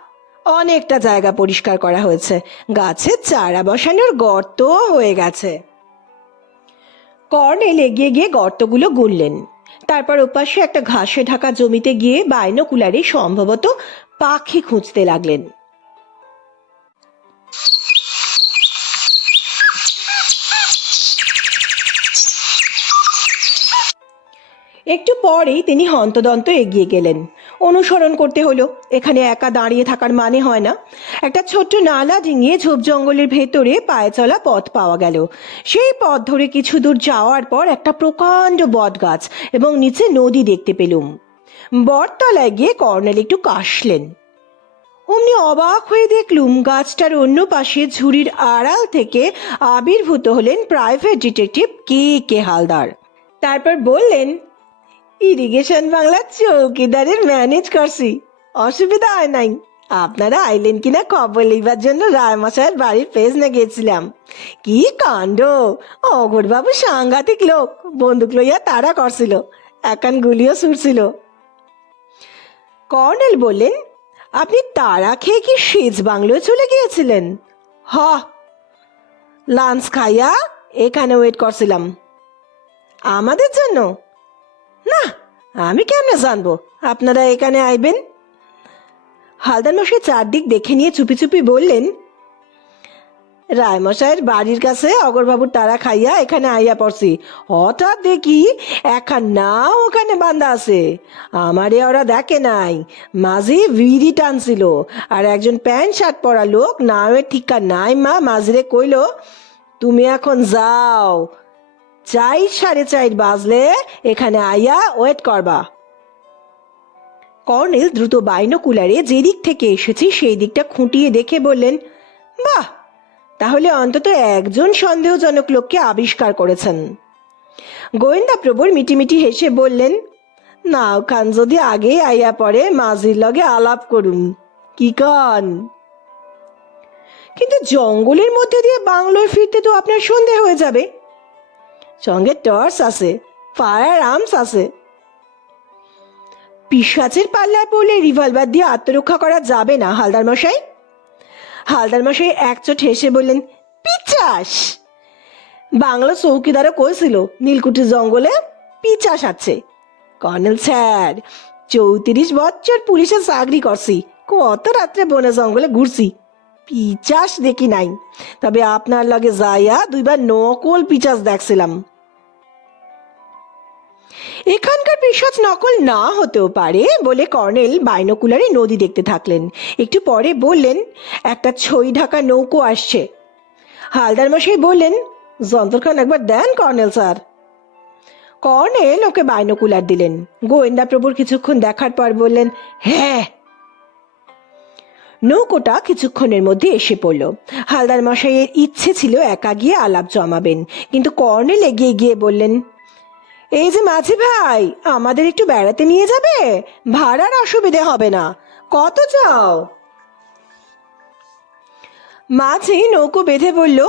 অনেকটা জায়গা পরিষ্কার করা হয়েছে, গাছের চারা বসানোর গর্ত হয়ে গেছে। কর্নেল এগিয়ে গিয়ে গর্তগুলো গুনলেন। তারপর ওপাশে একটা ঘাসে ঢাকা জমিতে গিয়ে বাইনোকুলারে সম্ভবত পাখি খুঁজতে লাগলেন। একটু পরেই তিনি হন্তদন্ত এগিয়ে গেলেন। অনুসরণ করতে হলো, এখানে একা দাঁড়িয়ে থাকার মানে হয় না। একটা ছোট্ট নালা ডিঙিয়ে ঝোপ জঙ্গলের ভেতরে পায়ে চলা পথ পাওয়া গেল। সেই পথ ধরে কিছু দূর যাওয়ার পর একটা প্রকাণ্ড বট গাছ এবং নিচে নদী দেখতে পেলুম। বটতলায় গিয়ে কর্নেল একটু কাশলেন। অমনি অবাক হয়ে দেখলুম গাছটার অন্য পাশে ঝুড়ির আড়াল থেকে আবির্ভূত হলেন প্রাইভেট ডিটেকটিভ কে কে হালদার। তারপর বললেন, ইরিগেশন বাংলার চৌকিদারের ম্যানেজ করছি, অসুবিধা হয় নাই। আপনারা আইলেন কিনা খবর লইবার জন্য রায়মশাইয়ের বাড়ির পেছনে গেছিলাম। কি কাণ্ড! অঘোরবাবু সাংঘাতিক লোক, বন্দুক লইয়া তাড়া করছিল, একান গুলিও ছুটছিল। কর্নেল বললেন, আপনি তাড়া খেয়ে কি সেজ বাংলোয় চলে গিয়েছিলেন? হ, লাঞ্চ খাইয়া এখানে ওয়েট করছিলাম। আমাদের জন্য? না, আমি কেমনে জানবো আপনারা এখানে আইবেন? হালদার মশাই চারদিক দেখে নিয়ে চুপি চুপি বললেন, রায়মশাইয়ের বাড়ির কাছে অগরবাবুর তারা খাইয়া এখানে আইয়া পড়ছি, হঠাৎ দেখি একা নাও ওখানে বান্ধা আছে। আমারে ওরা দেখে নাই, মাঝি বিড়ি টানছিল, আর একজন প্যান্ট শার্ট পরা লোক নাওয়ের ঠিকা নাই মা মাঝিরে কইল, তুমি এখন যাও, 4 সাড়ে 4 বাজলে এখানে আইয়া ওয়েট করবা। কর্নেল দ্রুত বাইনোকুলারে যেদিক থেকে এসেছি সেই দিকটা খুঁটিয়ে দেখে বললেন, বাহ, তাহলে অন্তত একজন সন্দেহজনক লোককে আবিষ্কার করেছেন। গোয়েন্দা প্রভুর মিটিমিটি হেসে বললেন, নাও খান যদি আগে আইয়া পড়ে মাঝির লগে আলাপ করুন, কি কন? কিন্তু জঙ্গলের মধ্যে দিয়ে বাংলোর ফিরতে তো আপনার সন্দেহ হয়ে যাবে। সঙ্গে টর্চ আছে, ফায়ার আর্মস আছে। পিশাচের পাল্লায় পড়লে রিভলভার দিয়ে আত্মরক্ষা করা যাবে না হালদার মশাই। হালদার মশাই একচোট হেসে বললেন, পিচাস! বাংলা চৌকিদারও কইছিল নীলকুঠির জঙ্গলে পিচাস আছে। কর্নেল স্যার, 34 বছর পুলিশের চাকরি করছি, কত রাত্রে বনে জঙ্গলে ঘুরছি, পিচাস দেখি নাই। তবে আপনার লগে যাইয়া 2বার নকল পিচাস দেখছিলাম। এখানকার পিশাচ নকল না হতেও পারে বলে কর্নেল বাইনোকুলারে নদী দেখতে থাকলেন। একটু পরে বললেন, একটা ছই ঢাকা নৌকো আসছে। হালদার মশাই বললেন, যন্ত্রখান একবার দেন কর্নেল স্যার। কর্নেল ওকে বাইনোকুলার দিলেন। গোয়েন্দা প্রভুর কিছুক্ষণ দেখার পর বললেন, হ্যাঁ। নৌকোটা কিছুক্ষণের মধ্যে এসে পড়ল। হালদার মশাইয়ের ইচ্ছে ছিল একা গিয়ে আলাপ জমাবেন, কিন্তু কর্নেল এগিয়ে গিয়ে বললেন, এই যে মাঝি ভাই, আমাদের একটু বেড়াতে নিয়ে যাবে? ভাড়ার অসুবিধে হবে না, কত চাও? মাঝি নৌকো বেঁধে বলল,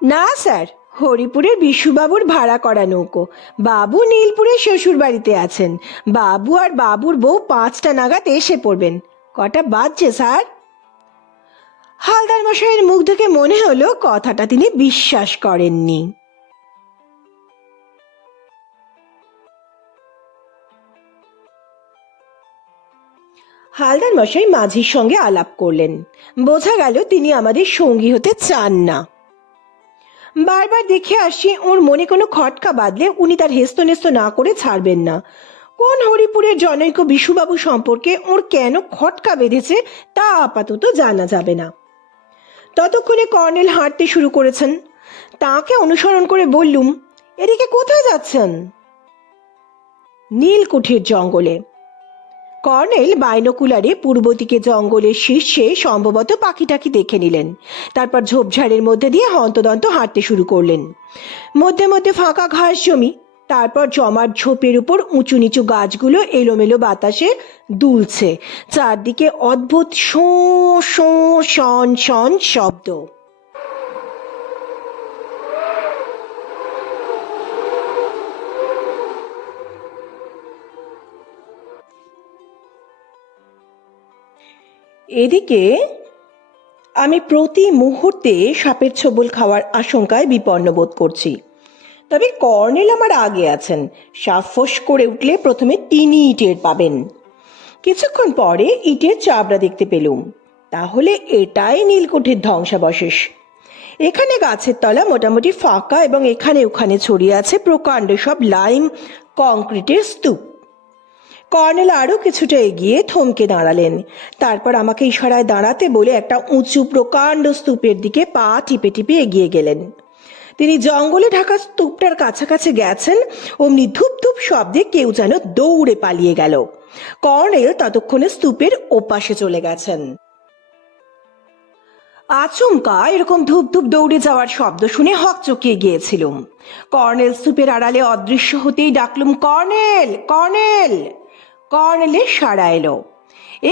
না স্যার, হরিপুরের বিশুবাবুর ভাড়া করা নৌকো। বাবু নীলপুরের শ্বশুর বাড়িতে আছেন। বাবু আর বাবুর বউ 5টা নাগাদ এসে পড়বেন। কটা বাজছে স্যার? হালদার মশাইয়ের মুখ দেখে মনে হলো কথাটা তিনি বিশ্বাস করেননি। হালদার মশাই মাঝির সঙ্গে আলাপ করলেন। বোঝা গেল তিনি আমাদের সঙ্গী হতে চান না। বারবার দেখে আসি ওর মনে কোনো খটকা বাঁধলে উনি তার হেস্তনেস্ত না করে ছাড়বেন না। কোন হরিপুরের জনৈক বিশুবাবু সম্পর্কে ওর কেন খটকা বেঁধেছে তা আপাতত জানা যাবে না। ততক্ষণে কর্নেল হাঁটতে শুরু করেছেন। তাকে অনুসরণ করে বললুম, এদিকে কোথায় যাচ্ছেন? নীলকুঠির জঙ্গলে। কর্নেল বাইনোকুলারে পূর্ব দিকে জঙ্গলের শীর্ষে সম্ভবত পাখিটাকি দেখে নিলেন। তারপর ঝোপঝাড়ের মধ্যে দিয়ে হন্তদন্ত হাঁটতে শুরু করলেন। মধ্যে মধ্যে ফাঁকা ঘাস জমি, তারপর জমার ঝোপের উপর উঁচু নিচু গাছগুলো এলোমেলো বাতাসে দুলছে। চারদিকে অদ্ভুত শো শো শন শন শব্দ। এদিকে আমি প্রতি মুহূর্তে সাপের ছোবল খাওয়ার আশঙ্কায় বিপন্ন বোধ করছি। তবে কর্নেল আমার আগে আছেন। সাপ ফোঁস করে উঠলে প্রথমে তিনি টের পাবেন। কিছুক্ষণ পরে ইটের চাবড়া দেখতে পেলুম। তাহলে এটাই নীলকুঠির ধ্বংসাবশেষ। এখানে গাছের তলা মোটামুটি ফাঁকা এবং এখানে ওখানে ছড়িয়ে আছে প্রকাণ্ড সব লাইম কংক্রিটের স্তূপ। কর্নেল আরো কিছুটা এগিয়ে থমকে দাঁড়ালেন। তারপর আমাকে ইশারায় দাঁড়াতে বলে একটা উঁচু প্রকাণ্ড স্তূপের দিকে পা টিপে টিপে এগিয়ে গেলেন। তিনি জঙ্গলে ঢাকা স্তূপটার কাছাকাছি গেছেন, অমনি ধূপ ধূপ শব্দে কেউ যেন দৌড়ে পালিয়ে গেল। কর্নেল ততক্ষণে স্তূপের ওপাশে চলে গেছেন। আচমকা এরকম ধূপ ধূপ দৌড়ে যাওয়ার শব্দ শুনে হকচকিয়ে গিয়েছিলুম। কর্নেল স্তূপের আড়ালে অদৃশ্য হতেই ডাকলুম, কর্নেল কর্নেল। কর্নেলের সাড়া এলো,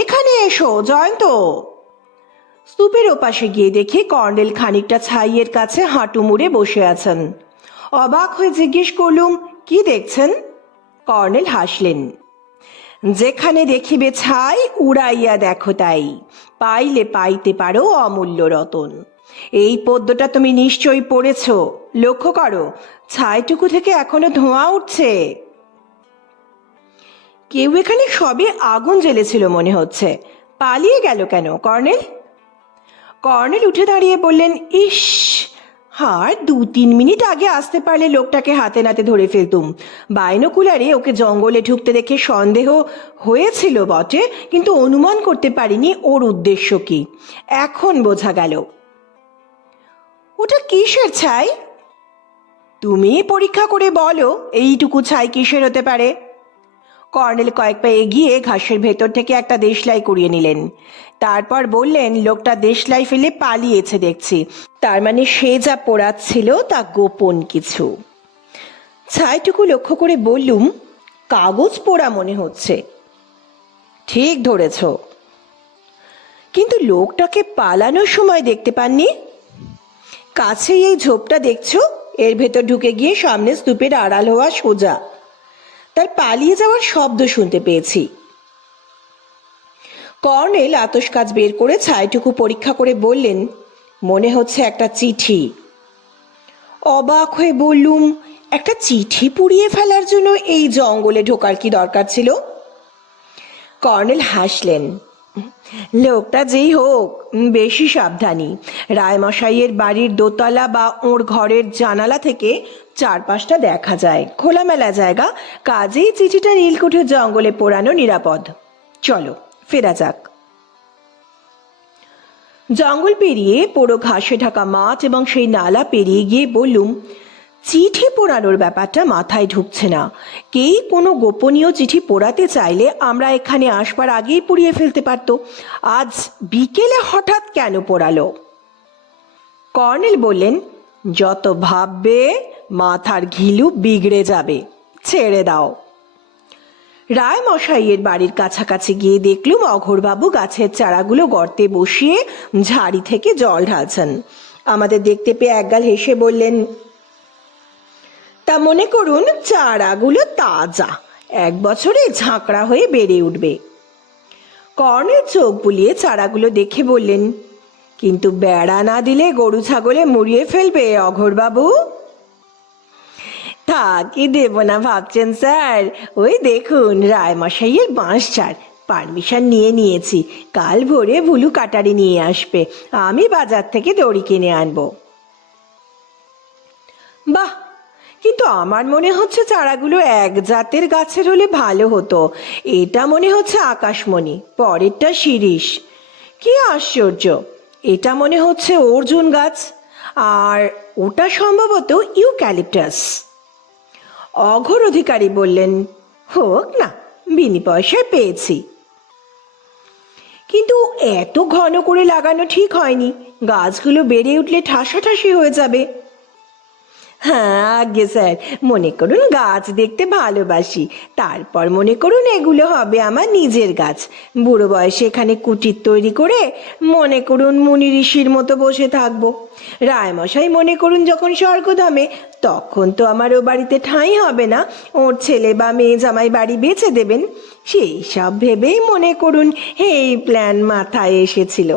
এখানে এসো জয়ন্ত। স্তূপের ওপাশে গিয়ে দেখি কর্নেল খানিকটা ছাইয়ের কাছে হাঁটু মুড়ে বসে আছেন। অবাক হয়ে জিজ্ঞেস করলুম, কি দেখছেন? কর্নেল হাসলেন। যেখানে দেখিবে ছাই উড়াইয়া দেখো তাই, পাইলে পাইতে পারো অমূল্য রতন। এই পদ্যটা তুমি নিশ্চয়ই পড়েছ। লক্ষ্য করো, ছাইটুকু থেকে এখনো ধোঁয়া উঠছে। কেউ এখানে সবে আগুন জ্বেলেছিল মনে হচ্ছে। পালিয়ে গেল কেন কর্নেল? কর্নেল উঠে দাঁড়িয়ে বললেন, ইস, আর 2-3 মিনিট আগে আসতে পারলে লোকটাকে হাতে নাতে ধরে ফেলতুম। বাইনোকুলারে ওকে জঙ্গলে ঢুকতে দেখে সন্দেহ হয়েছিল বটে, কিন্তু অনুমান করতে পারিনি ওর উদ্দেশ্য কি। এখন বোঝা গেল। ওটা কিসের ছাই? তুমি পরীক্ষা করে বলো এইটুকু ছাই কিসের হতে পারে। কর্নেল কয়েক পা এগিয়ে ঘাসের ভেতর থেকে একটা দেশলাই কুড়িয়ে নিলেন। তারপর বললেন, লোকটা দেশলাই ফেলে পালিয়েছে দেখছি। তার মানে সে যা পোড়াচ্ছিল তা গোপন কিছু। ছাইটুকু লক্ষ্য করে বললুম, কাগজ পোড়া মনে হচ্ছে। ঠিক ধরেছ, কিন্তু লোকটাকে পালানোর সময় দেখতে পাননি? কাছেই এই ঝোপটা দেখছো, এর ভেতর ঢুকে গিয়ে সামনে স্তূপের আড়াল হওয়া সোজা। তার পালিয়ে যাওয়ার শব্দ শুনতে পেয়েছি। কর্নেল আতস কাজ বের করে ছাইটুকু পরীক্ষা করে বললেন, মনে হচ্ছে একটা চিঠি। অবাক হয়ে বললুম, একটা চিঠি পুড়িয়ে ফেলার জন্য এই জঙ্গলে ঢোকার কি দরকার ছিল? কর্নেল হাসলেন। লোকটা যেই হোক, বেশি সাবধানী। রায়মশাইয়ের বাড়ির দোতলা বা ওর ঘরের জানালা থেকে চারপাশটা দেখা যায়, খোলামেলা জায়গা। কাজেই চিঠিটা নীলকুঠির জঙ্গলে পোড়ানো নিরাপদ। চলো ফেরা যাক। জঙ্গল পেরিয়ে পুরো ঘাসে ঢাকা মাঠ এবং সেই নালা পেরিয়ে গিয়ে বললুম, চিঠি পোড়ানোর ব্যাপারটা মাথায় ঢুকছে না। কেই কোনো গোপনীয় চিঠি পোড়াতে চাইলে আমরা এখানে আসবার আগেই পুড়িয়ে ফেলতে পারত। আজ বিকেলে হঠাৎ কেন পোড়ালো? কর্নেল বললেন, যত ভাববে মাথার ঘিলু বিগড়ে যাবে, ছেড়ে দাও। রায়মশাইয়ের বাড়ির কাছাকাছি গিয়ে দেখলুম অঘোরবাবু গাছের চারাগুলো গর্তে বসিয়ে ঝাড়ি থেকে জল ঢালছেন। আমাদের দেখতে পেয়ে একগাল হেসে বললেন, তা মনে করুন চারাগুলো তাজা, 1 বছরে ঝাঁকড়া হয়ে বেড়ে উঠবে। কর্নেল চোখ বুলিয়ে চারাগুলো দেখে বললেন, কিন্তু বেড়া না দিলে গরু ছাগলে মুড়িয়ে ফেলবে অঘোরবাবু। তা কি দেব না ভাবছেন স্যার? ওই দেখুন রায়মশাইয়ের বাঁশ ঝাড়, পারমিশন নিয়েছি, কাল ভোরে ভুলু কাটারি নিয়ে আসবে, আমি বাজার থেকে দড়ি কিনে আনবো। বাহ, কিন্তু আমার মনে হচ্ছে চারাগুলো এক জাতের গাছের হলে ভালো হতো। এটা মনে হচ্ছে আকাশমণি, পরেরটা শিরীষ। কি আশ্চর্য, এটা মনে হচ্ছে অর্জুন গাছ, আর ওটা সম্ভবত ইউক্যালিপটাস। অঘোর অধিকারী বললেন, হোক না, বিনি পয়সায় পেয়েছি। কিন্তু এত ঘন করে লাগানো ঠিক হয়নি, গাছগুলো বেড়ে উঠলে ঠাসাঠাসি হয়ে যাবে। হ্যাঁ আজ্ঞে স্যার, মনে করুন গাছ দেখতে ভালোবাসি, তারপর মনে করুন এগুলো হবে আমার নিজের গাছ। বুড়ো বয়সে এখানে কুটির তৈরি করে মনে করুন মুনি ঋষির মতো বসে থাকবো। রায়মশাই মনে করুন যখন স্বর্গধামে, তখন তো আমার ও বাড়িতে ঠাঁই হবে না, ওর ছেলে বা মেয়ে জামাই বাড়ি বেচে দেবেন। সেই সব ভেবেই মনে করুন এই প্ল্যান মাথায় এসেছিল।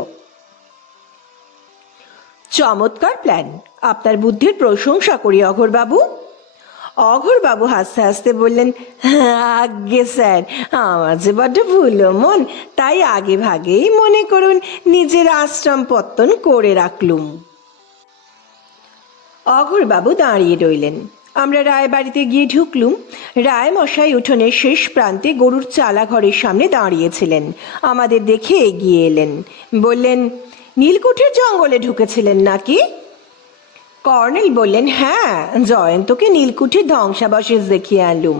চমৎকার প্ল্যান, আপনার বুদ্ধির প্রশংসা করি অঘোরবাবু। অঘোরবাবু হাসতে হাসতে বললেন, আজ্ঞে স্যার, আমার যে বড্ড ভুলো মন, তাই আগে ভাগেই মনে করুন নিজের আশ্রম পত্তন করে রাখলুম। অঘোরবাবু দাঁড়িয়ে রইলেন। আমরা রায় বাড়িতে গিয়ে ঢুকলুম। রায় মশাই উঠোনের শেষ প্রান্তে গরুর চালা ঘরের সামনে দাঁড়িয়েছিলেন। আমাদের দেখে এগিয়ে এলেন, বললেন, নীলকুঠির জঙ্গলে ঢুকেছিলেন নাকি? কর্নেল বললেন, হ্যাঁ, জয়ন্তকে নীলকুঠির ধ্বংসাবশেষ দেখিয়ে আনলুম।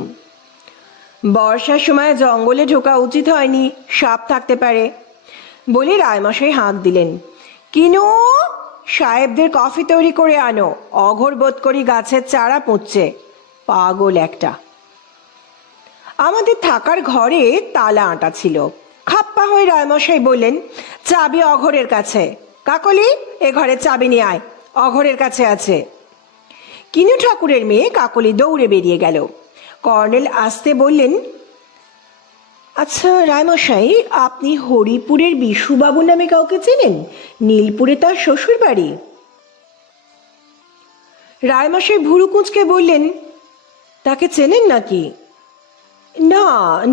বর্ষার সময় জঙ্গলে ঢোকা উচিত হয়নি, সাপ থাকতে পারে বলে রায়মশাই হাঁক দিলেন, কিনু, সাহেবদের কফি তৈরি করে আনো, অঘোর বোধ করি গাছের চারা পুঁতছে, পাগল একটা। আমাদের থাকার ঘরে তালা আঁটা ছিল। খাপ্পা হয়ে রায়মশাই বললেন, চাবি অঘোরের কাছে। কাকলি, এ ঘরের চাবি নিয়ে আয়, অঘোরের কাছে আছে। কিনু ঠাকুরের মেয়ে কাকলি দৌড়ে বেরিয়ে গেল। কর্নেল আসতে বললেন, আচ্ছা রায়মশাই, আপনি হরিপুরের বিশুবাবু নামে কাউকে চেনেন? নীলপুরে তার শ্বশুর বাড়ি। রায়মশাই ভুরু কুঁচকে বললেন, তাকে চেনেন নাকি? না,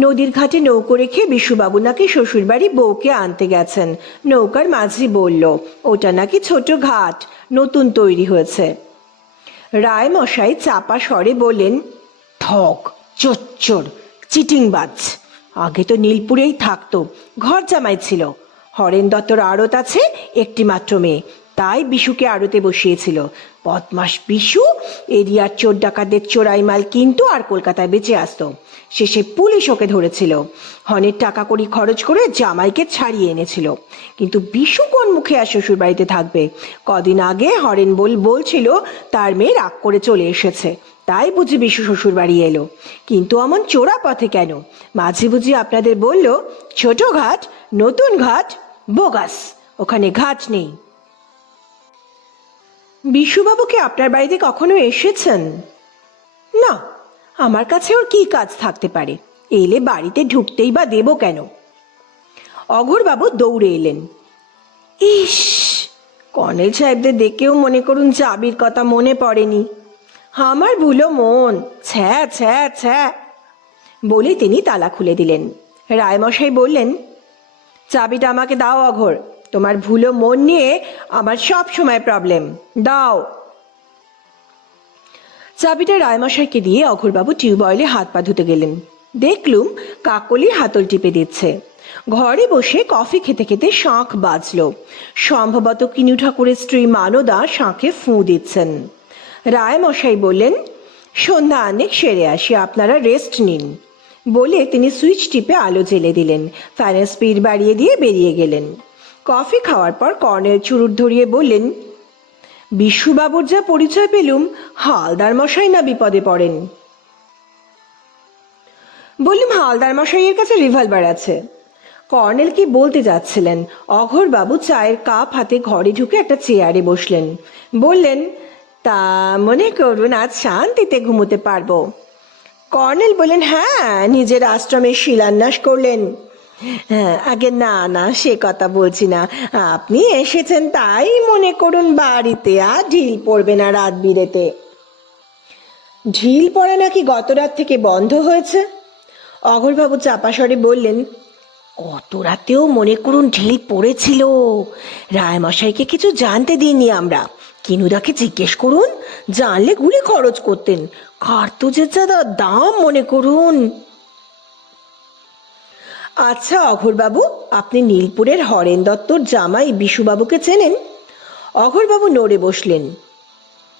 নদীর ঘাটে নৌকো রেখে বিশুবাবু নাকি শ্বশুর বাড়ি বউকে আনতে গেছেন। নৌকার মাঝি বলল ওটা নাকি ছোট ঘাট, নতুন তৈরি হয়েছে। রায়মশাই চাপা স্বরে বললেন, ঠক, চোচ্চর, চিটিংবাজ। আগে তো নীলপুরেই থাকতো, ঘর জামাই ছিল। হরেন দত্তর আড়ত আছে, একটি মাত্র মেয়ে, তাই বিশুকে আড়তে বসিয়েছিল। বদমাস বিশু এরিয়ার চোর ডাকাতদের চোরাই মাল কিনতো আর কলকাতায় বেঁচে আসতো। শেষে পুলিশ ওকে ধরেছিল। হনের টাকা কড়ি খরচ করে জামাইকে ছাড়িয়ে এনেছিল। কিন্তু বিশু কোন মুখে আর শ্বশুর বাড়িতে থাকবে? কদিন আগে হরেন বলছিল তার মেয়ে রাগ করে চলে এসেছে, তাই বুঝি বিশু শ্বশুর বাড়ি এলো। কিন্তু অমন চোরা পথে কেন? মাঝে বুঝি আপনাদের বলল ছোট ঘাট, নতুন ঘাট, বোগাস, ওখানে ঘাট নেই। বিশুবাবুকে আপনার বাড়িতে কখনো এসেছেন? না, আমার কাছে ওর কি কাজ থাকতে পারে? এলে বাড়িতে ঢুকতেই বা দেব কেন? অঘোরবাবু দৌড়ে এলেন। ইস, কর্নেল সাহেবদের দেখেও মনে করুন চাবির কথা মনে পড়েনি। আমার ভুলো মন, ছ্যা ছ্যা ছ্যা বলে তিনি তালা খুলে দিলেন। রায়মশাই বললেন, চাবিটা আমাকে দাও অঘোর, তোমার ভুলো মন নিয়ে আমার সব সময় প্রবলেম, দাও। চাবিটা রায়মশাইকে দিয়ে অঘোরবাবু টিউবওয়েলে হাত পা ধুতে গেলেন। দেখলুম কাকলি হাতল টিপে দিচ্ছে। ঘরে বসে কফি খেতে খেতে শাঁখ বাজল। সম্ভবত কিনু ঠাকুরের স্ত্রী মানদা শাঁখে ফুঁ দিচ্ছেন। রায়মশাই বললেন, সন্ধ্যা অনেক সেরে আসি, আপনারা রেস্ট নিন বলে তিনি সুইচ টিপে আলো জ্বেলে দিলেন। ফ্যানের স্পিড বাড়িয়ে দিয়ে বেরিয়ে গেলেন। কফি খাওয়ার পর কর্নেল চুরুট ধরিয়ে বললেন, বিশুবাবুর যা পরিচয় পেলুম, হালদার মশাই না বিপদে পড়েন? বললাম, হালদার মশাইয়ের কাছে রিভলভার আছে। কর্নেল কি বলতে যাচ্ছিলেন, অঘোরবাবু চায়ের কাপ হাতে ঘরে ঢুকে একটা চেয়ারে বসলেন। বললেন, তা মনে করুন আজ শান্তিতে ঘুমোতে পারবো। কর্নেল বললেন, হ্যাঁ, নিজের আশ্রমে শিলান্যাস করলেন। হ্যাঁ, আগে না না, সে কথা বলছি না, আপনি এসেছেন তাই মনে করুন বাড়িতে আর ঢিল পড়বে না রাত বিরেতে। ঢিল পড়া নাকি গত রাত থেকে বন্ধ হয়েছে? অঘোরবাবু চাপা স্বরে বললেন, অত রাতেও মনে করুন ঢিল পড়েছিল। রায়মশাইকে কিছু জানতে দিইনি আমরা। কিনুদাকে জিজ্ঞেস করুন, জানলে গুলি খরচ করতেন। কার্তুজের যা দাম মনে করুন। আচ্ছা অঘোরবাবু, আপনি নীলপুরের হরেন দত্তর জামাই বিশুবাবুকে চেনেন? অঘোরবাবু নড়ে বসলেন।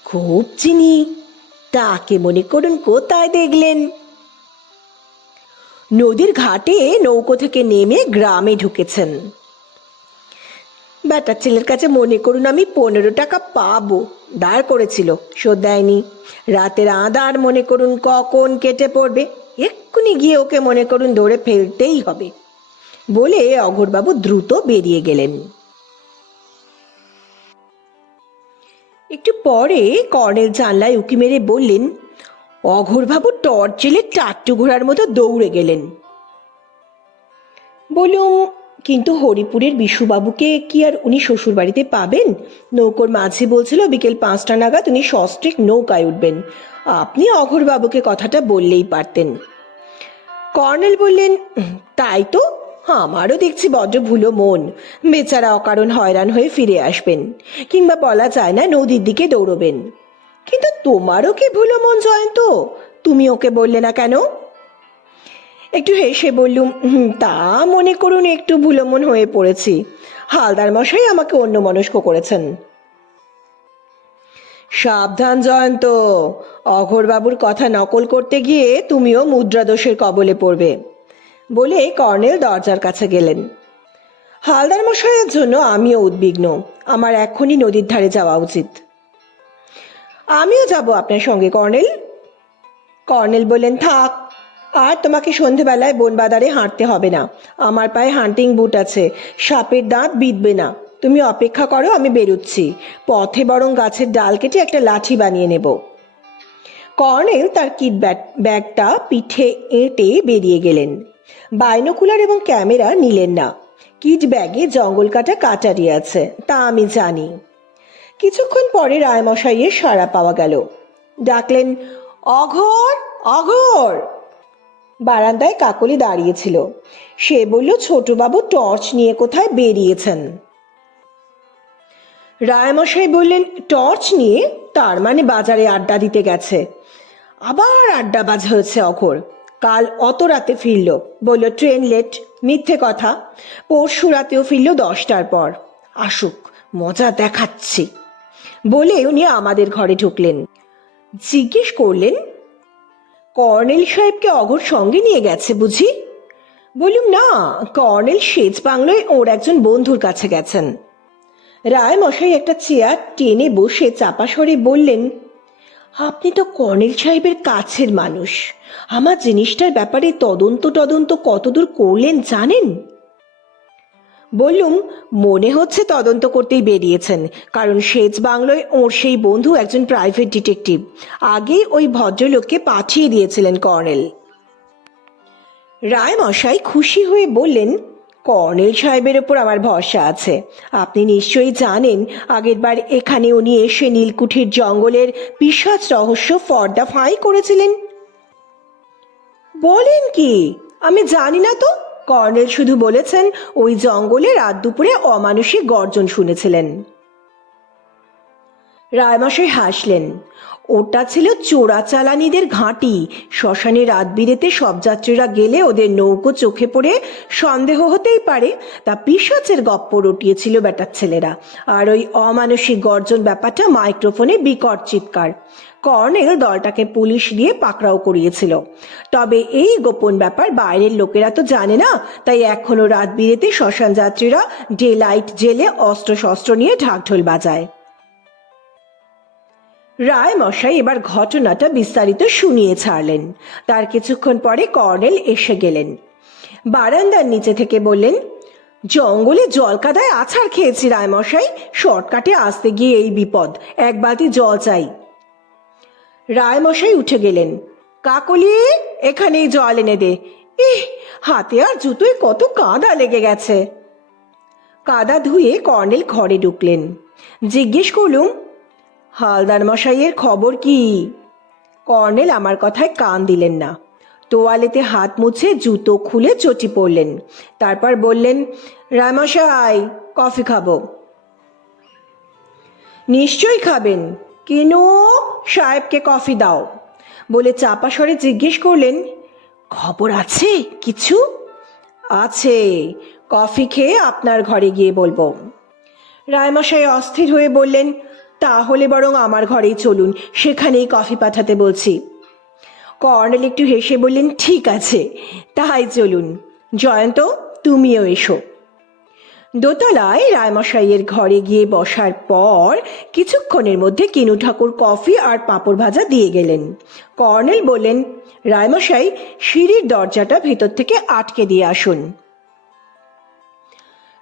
খুব চিনি। তাকে মনে করুন কোথায় দেখলেন? নদীর ঘাটে নৌকো থেকে নেমে গ্রামে ঢুকেছেন। বেটার ছেলের কাছে মনে করুন আমি 15 টাকা পাবো দাঁড় করেছিল, শোধ দেয়নি। রাতের আঁধার মনে করুন কখন কেটে পড়বে, এক্ষুনি গিয়ে ওকে মনে করুন ধরে ফেলতেই হবে বলে অঘোরবাবু দ্রুত বেরিয়ে গেলেন। একটু পরে কর্নেল জানলায় উকি মেরে বললেন, অঘোরবাবু টর্চ জেলে টাট্টু ঘোড়ার মতো দৌড়ে গেলেন। বলুম, কিন্তু হরিপুরের বিশুবাবুকে কি আর উনি শ্বশুর বাড়িতে পাবেন? নৌকোর মাঝি বলছিল বিকেল 5টা নাগাদ উনি সস্ত্রীক নৌকায় উঠবেন। আপনি অঘোরবাবুকে কথাটা বললেই পারতেন। কর্নেল বললেন, তাই তো, আমারও দেখছি বড্ড ভুলো মন। বেচারা অকারণ হয়রান হয়ে ফিরে আসবেন, কিংবা বলা যায় না নদীর দিকে দৌড়বেন। কিন্তু তোমারও কি ভুলো মন জয়ন্ত? তুমি ওকে বললে না কেন? একটু হেসে বললুম, তা মনে করুন একটু ভুলো মন হয়ে পড়েছি। হালদার মশাই আমাকে অন্যমনস্ক করেছেন। সাবধান জয়ন্ত, অঘোরবাবুর কথা নকল করতে গিয়ে তুমিও মুদ্রাদোষের কবলে পড়বে বলে কর্নেল দরজার কাছে গেলেন। হালদার মশাইয়ের জন্য আমিও উদ্বিগ্ন। আমার এক্ষুনি নদীর ধারে যাওয়া উচিত। আমিও যাব আপনার সঙ্গে কর্নেল। কর্নেল বললেন, থাক, আর তোমাকে সন্ধেবেলায় বনবাদারে হাঁটতে হবে না। আমার পায়ে হান্টিং বুট আছে, সাপের দাঁত বিঁধবে না। তুমি অপেক্ষা করো, আমি বেরুচ্ছি। পথে বরং গাছের ডাল কেটে একটা লাঠি বানিয়ে নেব। কর্নেল তার কিট ব্যাগটা পিঠে এঁটে বেরিয়ে গেলেন। বাইনোকুলার এবং ক্যামেরা নিলেন না। কিট ব্যাগে জঙ্গল কাটা কাটারি আছে, তা আমি জানি। কিছুক্ষণ পরে রায়মশাইয়ের সাড়া পাওয়া গেল। ডাকলেন, অঘোর, অঘোর। বারান্দায় কাকলি দাঁড়িয়েছিল। সে বলল, ছোটবাবু টর্চ নিয়ে কোথায় বেরিয়েছেন। রায়মশাই বললেন, টর্চ নিয়ে? তার মানে বাজারে আড্ডা দিতে গেছে। আবার আড্ডাবাজ হয়েছে অঘোর। কাল অত রাতে ফিরল, বলল ট্রেন লেট। মিথ্যে কথা। পরশু রাতেও ফিরল 10টার পর। আসুক, মজা দেখাচ্ছি বলে উনি আমাদের ঘরে ঢুকলেন। জিজ্ঞেস করলেন, কর্নেল সাহেবকে অঘোর সঙ্গে নিয়ে গেছে বুঝি? বললুম, না, কর্নেল সেচ বাংলোয় ওর একজন বন্ধুর কাছে গেছেন। রায় মশাই একটা চেয়ার টেনে বসে চাপা স্বরে বললেন, আপনি তো কর্নেল সাহেবের কাছের মানুষ। আমার জিনিসটার ব্যাপারে তদন্ত কতদূর করলেন জানেন? বললুম, মনে হচ্ছে তদন্ত করতেই বেরিয়েছেন, কারণ সেচ বাংলোয় ওর সেই বন্ধু একজন প্রাইভেট ডিটেকটিভ। আগেই ওই ভদ্রলোককে পাঠিয়ে দিয়েছিলেন কর্নেল। রায় মশাই খুশি হয়ে বললেন, কর্নেল সাহেবের ওপর আমার ভরসা আছে। আপনি নিশ্চয়ই জানেন, আগেরবার এখানে উনি এসে নীলকুঠির জঙ্গলের পিশাচ রহস্য ফাই করেছিলেন। বলেন কি? আমি জানি না তো। কর্নেল শুধু বলেছেন ওই জঙ্গলে রাত দুপুরে অমানুষিক গর্জন শুনেছিলেন। রায়মশাই হাসলেন। ওটা ছিল চোরাচালানিদের ঘাঁটি। শ্মশানে রাত বিরেতে সব যাত্রীরা গেলে ওদের নৌকো চোখে পড়ে সন্দেহ হতেই পারে, তা পিশাচের গপ্প রটিয়েছিল বেটার ছেলেরা। আর ওই অমানসিক গর্জন ব্যাপারটা মাইক্রোফোনে বিকট চিৎকার। কর্নেল দলটাকে পুলিশ দিয়ে পাকড়াও করিয়েছিল। তবে এই গোপন ব্যাপার বাইরের লোকেরা তো জানে না, তাই এখনো রাত বিরেতে শ্মশান যাত্রীরা ডে লাইট জেলে অস্ত্র শস্ত্র নিয়ে ঢাকঢোল বাজায়। রায় মশাই এবার ঘটনাটা বিস্তারিত শুনিয়ে ছাড়লেন। তার কিছুক্ষণ পরে কর্নেল এসে গেলেন। বারান্দার নিচে থেকে বললেন, জঙ্গলে জলকাদায় আছাড় খেয়েছি রায়মশাই। শর্টকাটে আসতে গিয়ে এই বিপদ। এক বালতি জল চাই। রায়মশাই উঠে গেলেন। কাকলি, এখানেই জল এনে দে। হাতে আর জুতোয় কত কাদা লেগে গেছে। কাদা ধুয়ে কর্নেল ঘরে ঢুকলেন। জিজ্ঞেস করলুম, হালদার মশাইয়ের খবর কি? কর্নেল আমার কথায় কান দিলেন না। তোয়ালেতে হাত মুছে জুতো খুলে চটি পড়লেন। তারপর বললেন, রায়মশাই, কফি খাবো। নিশ্চয়ই খাবেন, কেন? সাহেবকে কফি দাও বলে চাপা স্বরে জিজ্ঞেস করলেন, খবর আছে কিছু? আছে, কফি খেয়ে আপনার ঘরে গিয়ে বলবো। রায়মশাই অস্থির হয়ে বললেন, তাহলে বরং আমার ঘরেই চলুন, সেখানেই কফি পাঠাতে বলছি। কর্নেল একটু হেসে বললেন, ঠিক আছে, তাই চলুন। জয়ন্ত, তুমিও এসো। দোতলায় রায়মশাইয়ের ঘরে গিয়ে বসার পর কিছুক্ষণের মধ্যে কিনু ঠাকুর কফি আর পাঁপড় ভাজা দিয়ে গেলেন। কর্নেল বললেন, রায়মশাই, সিঁড়ির দরজাটা ভেতর থেকে আটকে দিয়ে আসুন।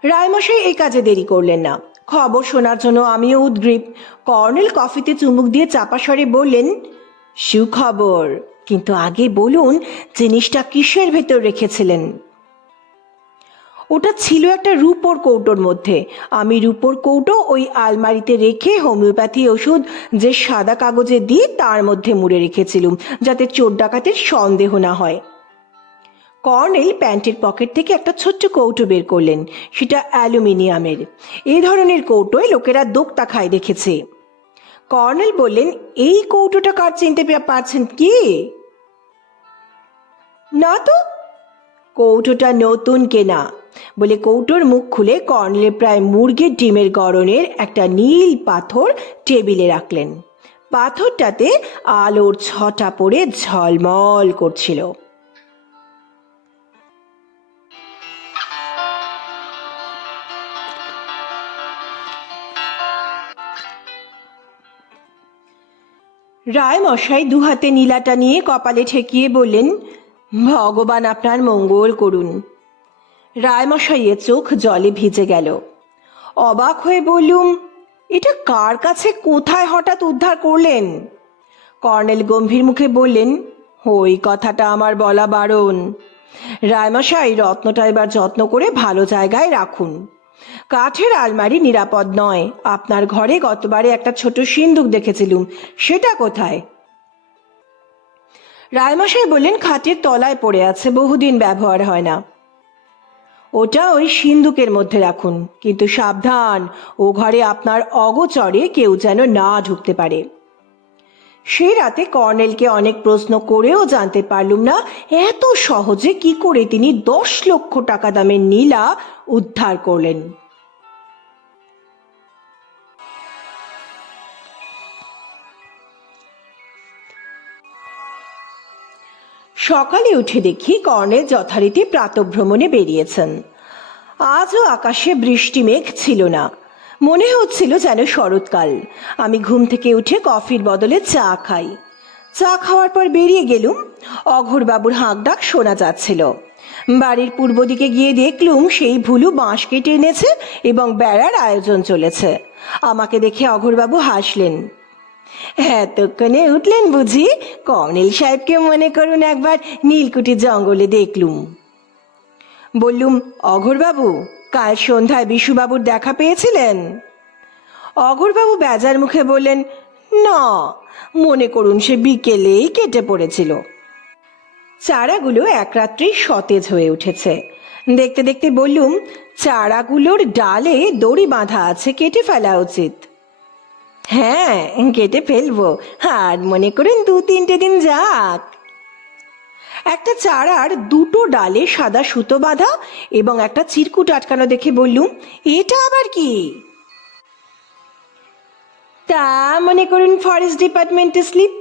রায়মশাই এই কাজে দেরি করলেন না। খবর শোনার জন্য আমিও উদগ্রীব। কর্নেল কফিতে চুমুক দিয়ে চাপা স্বরে বললেন, সুখবর, কিন্তু আগে বলুন জিনিসটা কিসের ভেতর রেখেছিলেন? ওটা ছিল একটা রূপোর কৌটোর মধ্যে। আমি রূপোর কৌটো ওই আলমারিতে রেখে হোমিওপ্যাথি ওষুধ যে সাদা কাগজে দিই তার মধ্যে মুড়ে রেখেছিলুম, যাতে চোর ডাকাতের সন্দেহ না হয়। কর্নেল প্যান্টের পকেট থেকে একটা ছোট্ট কৌটো বের করলেন। সেটা অ্যালুমিনিয়ামের। এই ধরনের কৌটোয় লোকেরা দোক্তা খায় দেখেছে। কর্নেল বললেন, এই কৌটোটা কার চিনতে পারছেন কি? না তো। কৌটোটা নতুন কেনা বলে কৌটোর মুখ খুলে কর্নেলের প্রায় মুরগির ডিমের গড়নের একটা নীল পাথর টেবিলে রাখলেন। পাথরটাতে আলোর ছটা পড়ে ঝলমল করছিল। রায়মশাই দুহাতে নীলাটা নিয়ে কপালে ঠেকিয়ে বললেন, ভগবান আপনার মঙ্গল করুন। রায়মশাইয়ের চোখ জলে ভিজে গেল। অবাক হয়ে বললুম, এটা কার কাছে কোথায় হঠাৎ উদ্ধার করলেন? কর্নেল গম্ভীর মুখে বললেন, ওই কথাটা আমার বলা বারণ। রায়মশাই, রত্নটা এবার যত্ন করে ভালো জায়গায় রাখুন। কাঠের আলমারি নিরাপদ নয়। আপনার ঘরে গতবারে একটা ছোট সিন্দুক দেখেছিলুম, সেটা কোথায়? রায়মশাই বললেন, খাটের তলায় পড়ে আছে, বহুদিন ব্যবহার হয় না। ওটা ওই সিন্দুকের মধ্যে রাখুন, কিন্তু সাবধান, ও ঘরে আপনার অগোচরে কেউ যেন না ঢুকতে পারে। সেই রাতে কর্নেলকে অনেক প্রশ্ন করেও জানতে পারলুম না এত সহজে কি করে তিনি 10 লক্ষ টাকা দামের নীলা উদ্ধার করলেন। সকালে উঠে দেখি কর্নেল যথারীতি প্রাতঃভ্রমণে বেরিয়েছেন। আজও আকাশে বৃষ্টি মেঘ ছিল না, মনে হচ্ছিল যেন শরৎকাল। আমি ঘুম থেকে উঠে কফির বদলে চা খাই। চা খাওয়ার পর বেরিয়ে গেলুম। অঘোরবাবুর হাঁক ডাক শোনা যাচ্ছিল। বাড়ির পূর্ব দিকে গিয়ে দেখলুম সেই ভুলু বাঁশ কেটে এনেছে এবং বেড়ার আয়োজন চলেছে। আমাকে দেখে অঘোরবাবু হাসলেন। এতক্ষণে উঠলেন বুঝি? কর্নেল সাহেবকে মনে করুন একবার নীলকুঠির জঙ্গলে দেখলুম। বললুম, অঘোরবাবু, কাল সন্ধ্যায় বিশুবাবুর দেখা পেয়েছিলেন? অঘোরবাবু বেজার মুখে বললেন, না, মনে করুন সে বিকেলেই কেটে পড়েছিল। চারাগুলো এক রাত্রেই সতেজ হয়ে উঠেছে। দেখতে দেখতে বললুম, চারাগুলোর ডালে দড়ি বাঁধা আছে, কেটে ফেলা উচিত। হ্যাঁ, কেটে ফেলবো, আর মনে করুন 2-3 দিন যাক। একটা চারার দুটো ডালে সাদা সুতো বাঁধা এবং একটা চিরকুট আটকানো দেখে বললুম, এটা আবার কি? তা মনে করুন ফরেস্ট ডিপার্টমেন্টের স্লিপ,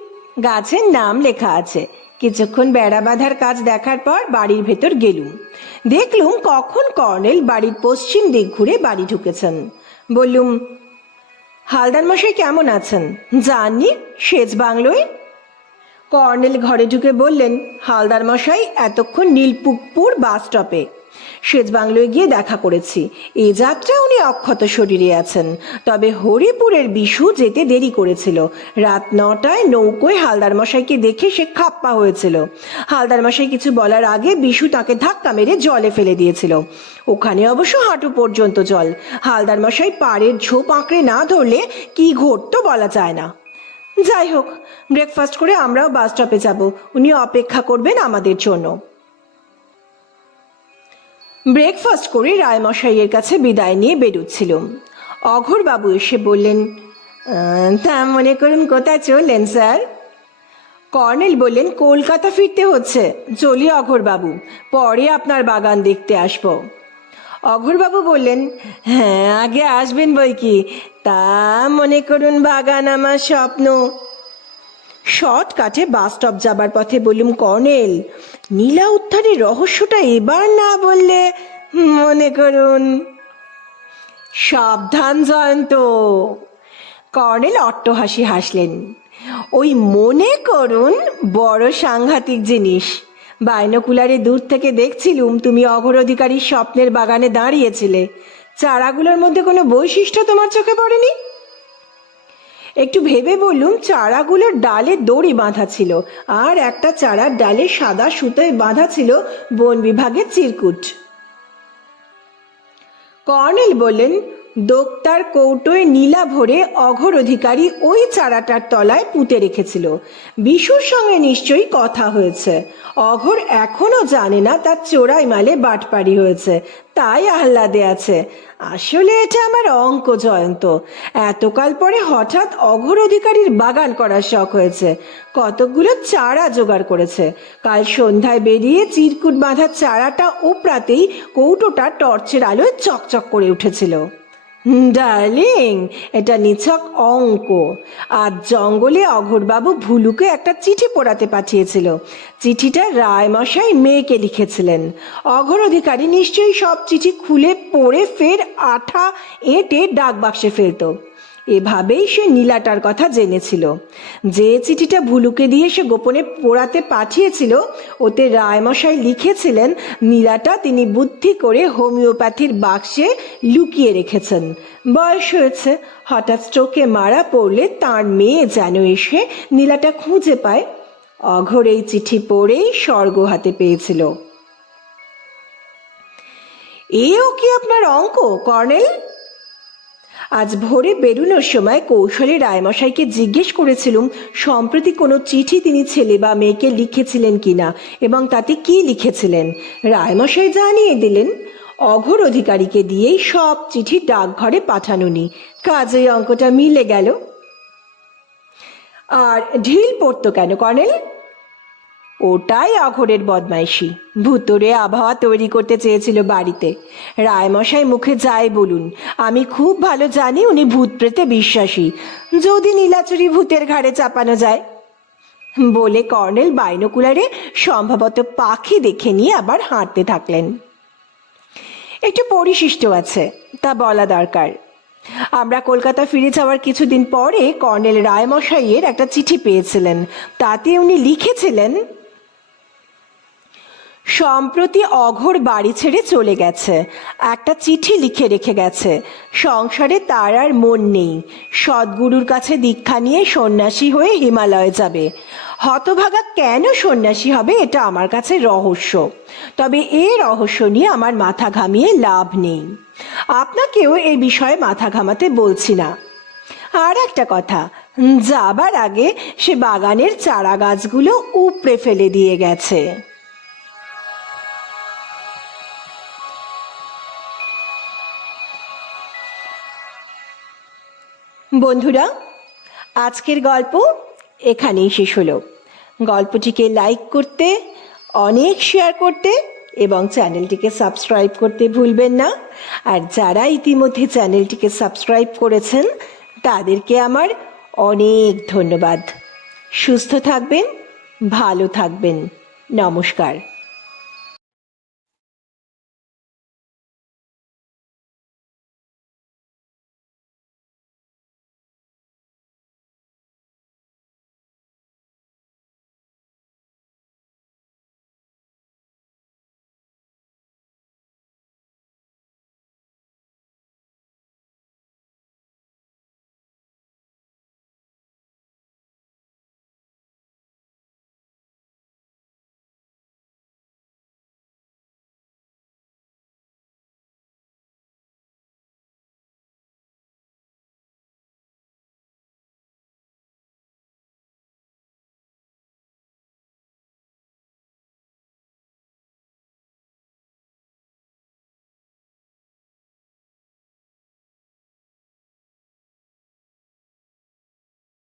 গাছের নাম লেখা আছে। কিছুক্ষণ বেড়া বাঁধার কাজ দেখার পর বাড়ির ভেতর গেলুম। দেখলুম কখন কর্নেল বাড়ির পশ্চিম দিক ঘুরে বাড়ি ঢুকেছেন। বললুম, হালদার মশাই কেমন আছেন? জাননি সেচ বাংলোয়। কর্নেল ঘরে ঢুকে বললেন, হালদার মশাই এতক্ষণ নীলপুকুর বাস স্টপে। সেচ বাংলোয় গিয়ে দেখা করেছি। এ যাত্রা উনি অক্ষত শরীরে আছেন, তবে হরিপুরের বিশু যেতে দেরি করেছিল। রাত 9টায় নৌকোয় হালদার মশাইকে দেখে সে খাপ্পা হয়েছিল। হালদার মশাই কিছু বলার আগে বিশু তাকে ধাক্কা মেরে জলে ফেলে দিয়েছিল। ওখানে অবশ্য হাঁটু পর্যন্ত জল। হালদার মশাই পাড়ের ঝোপ আঁকড়ে না ধরলে কি ঘটতো বলা যায় না। যাই হোক, ব্রেকফাস্ট করে আমরাও বাস স্টপে যাব, উনি অপেক্ষা করবেন আমাদের জন্য। ব্রেকফাস্ট করে রায়মশাইয়ের কাছে বিদায় নিয়ে বেরোচ্ছিলাম। অঘোরবাবু এসে বললেন, তা মনে করুন কোথায় চললেন স্যার? কর্নেল বললেন, কলকাতা ফিরতে হচ্ছে। চলি অঘোরবাবু, পরে আপনার বাগান দেখতে আসব। অঘোরবাবু বললেন, হ্যাঁ আগে আসবেন বই কি, তা মনে করুন বাগান আমার স্বপ্ন। শর্টকাটে বাস স্টপ যাবার পথে বললুম, কর্নেল, নীলা উদ্ধারের রহস্যটা এবার না বললে মনে করুন। সাবধান জয়ন্ত। কর্নেল অট্টহাসি হাসলেন। ওই মনে করুন বড় সাংঘাতিক জিনিস। বাইনোকুলারে দূর থেকে দেখছিলুম তুমি অঘোর অধিকারীর স্বপ্নের বাগানে দাঁড়িয়েছিলে। চারাগুলোর মধ্যে কোনো বৈশিষ্ট্য তোমার চোখে পড়েনি? একটু ভেবে বললুম, চারাগুলোর ডালে দড়ি বাঁধা ছিল, আর একটা চারার ডালে সাদা সুতোয় বাঁধা ছিল বন বিভাগের চিরকুট। কর্নেল বললেন, দোক্তার কৌটোয় নীলা ভরে অঘোর অধিকারী ওই চারাটার তলায় পুঁতে রেখেছিল। বিশুর সঙ্গে নিশ্চয়ই কথা হয়েছে। অঘোর এখনো জানে না তার চোরাই মালে বাটপাড়ি হয়েছে, তাই আহ্লাদে আছে। আসলে এটা আমার অঙ্ক জয়ন্ত। এতকাল পরে হঠাৎ অঘোর অধিকারীর বাগান করার শখ হয়েছে। কতকগুলো চারা জোগাড় করেছে। কাল সন্ধ্যায় বেরিয়ে চিরকুট বাঁধা চারাটা ওপরাতেই কৌটোটা টর্চের আলোয় চকচক করে উঠেছিল। ডার্লিং, এটা নিছক অঙ্ক। আজ জঙ্গলে অঘোরবাবু ভুলুকে একটা চিঠি পড়াতে পাঠিয়েছিল। চিঠিটা রায়মশাই মেয়েকে লিখেছিলেন। অঘোর অধিকারী নিশ্চয়ই সব চিঠি খুলে পড়ে ফের আঠা এঁটে ডাক বাক্সে ফেলত। এভাবেই সে নীলাটার কথা জেনেছিল। যে চিঠিটা ভুলুকে দিয়ে সে গোপনে পোড়াতে পাঠিয়েছিল, ওতে রায়মশাই লিখেছিলেন নীলাটা তিনি বুদ্ধি করে হোমিওপ্যাথির বাক্সে লুকিয়ে রেখেছেন। বয়স হয়েছে, হঠাৎ স্ট্রোকে মারা পড়লে তার মেয়ে যেন এসে নীলাটা খুঁজে পায়। অঘোর এই চিঠি পড়েই স্বর্গ হাতে পেয়েছিল। এও কি আপনার অঙ্ক কর্নেল? আজ ভোরে বেরোনোর সময় কৌশলে রায়মশাইকে জিজ্ঞেস করেছিলুম সম্প্রতি কোনো চিঠি তিনি ছেলে বা মেয়েকে লিখেছিলেন কিনা এবং তাতে কি লিখেছিলেন। রায়মশাই জানিয়ে দিলেন অঘোর অধিকারীকে দিয়েই সব চিঠি ডাকঘরে পাঠানোনি। কাজেই অঙ্কটা মিলে গেল। আর ঢিল পড়তো কেন কর্নেল? ওটাই অঘোরের বদমাইশি। ভুতুড়ে আবহাওয়া তৈরি করতে চেয়েছিল বাড়িতে। রায়মশাই মুখে যাই বলুন, আমি খুব ভালো জানি উনি ভূত প্রেতে বিশ্বাসী। যদি নীলাচুরি ভূতের ঘাড়ে চাপানো যায় বলে কর্নেল বাইনোকুলারে সম্ভবত পাখি দেখে নিয়ে আবার হাঁটতে থাকলেন। একটু পরিশিষ্ট আছে, তা বলা দরকার। আমরা কলকাতা ফিরে যাওয়ার কিছুদিন পরে কর্নেল রায়মশাইয়ের একটা চিঠি পেয়েছিলেন। তাতে উনি লিখেছিলেন, সম্প্রতি অঘোর বাড়ি ছেড়ে চলে গেছে। একটা চিঠি লিখে রেখে গেছে। সংসারে তার আর মন নেই। সদ্গুরুর কাছে দীক্ষা নিয়ে সন্ন্যাসী হয়ে হিমালয়ে যাবে। হতভাগা কেন সন্ন্যাসী হবে এটা আমার কাছে রহস্য। তবে এই রহস্য নিয়ে আমার মাথা ঘামিয়ে লাভ নেই। আপনাকেও এই বিষয়ে মাথা ঘামাতে বলছি না। আর একটা কথা, যাবার আগে সে বাগানের চারা গাছগুলো উপড়ে ফেলে দিয়ে গেছে। বন্ধুরা, আজকের গল্প এখানেই শেষ হলো। গল্পটিকে লাইক করতে, অনেক শেয়ার করতে এবং চ্যানেলটিকে সাবস্ক্রাইব করতে ভুলবেন না। আর যারা ইতিমধ্যে চ্যানেলটিকে সাবস্ক্রাইব করেছেন তাদেরকে আমার অনেক ধন্যবাদ। সুস্থ থাকবেন, ভালো থাকবেন। নমস্কার।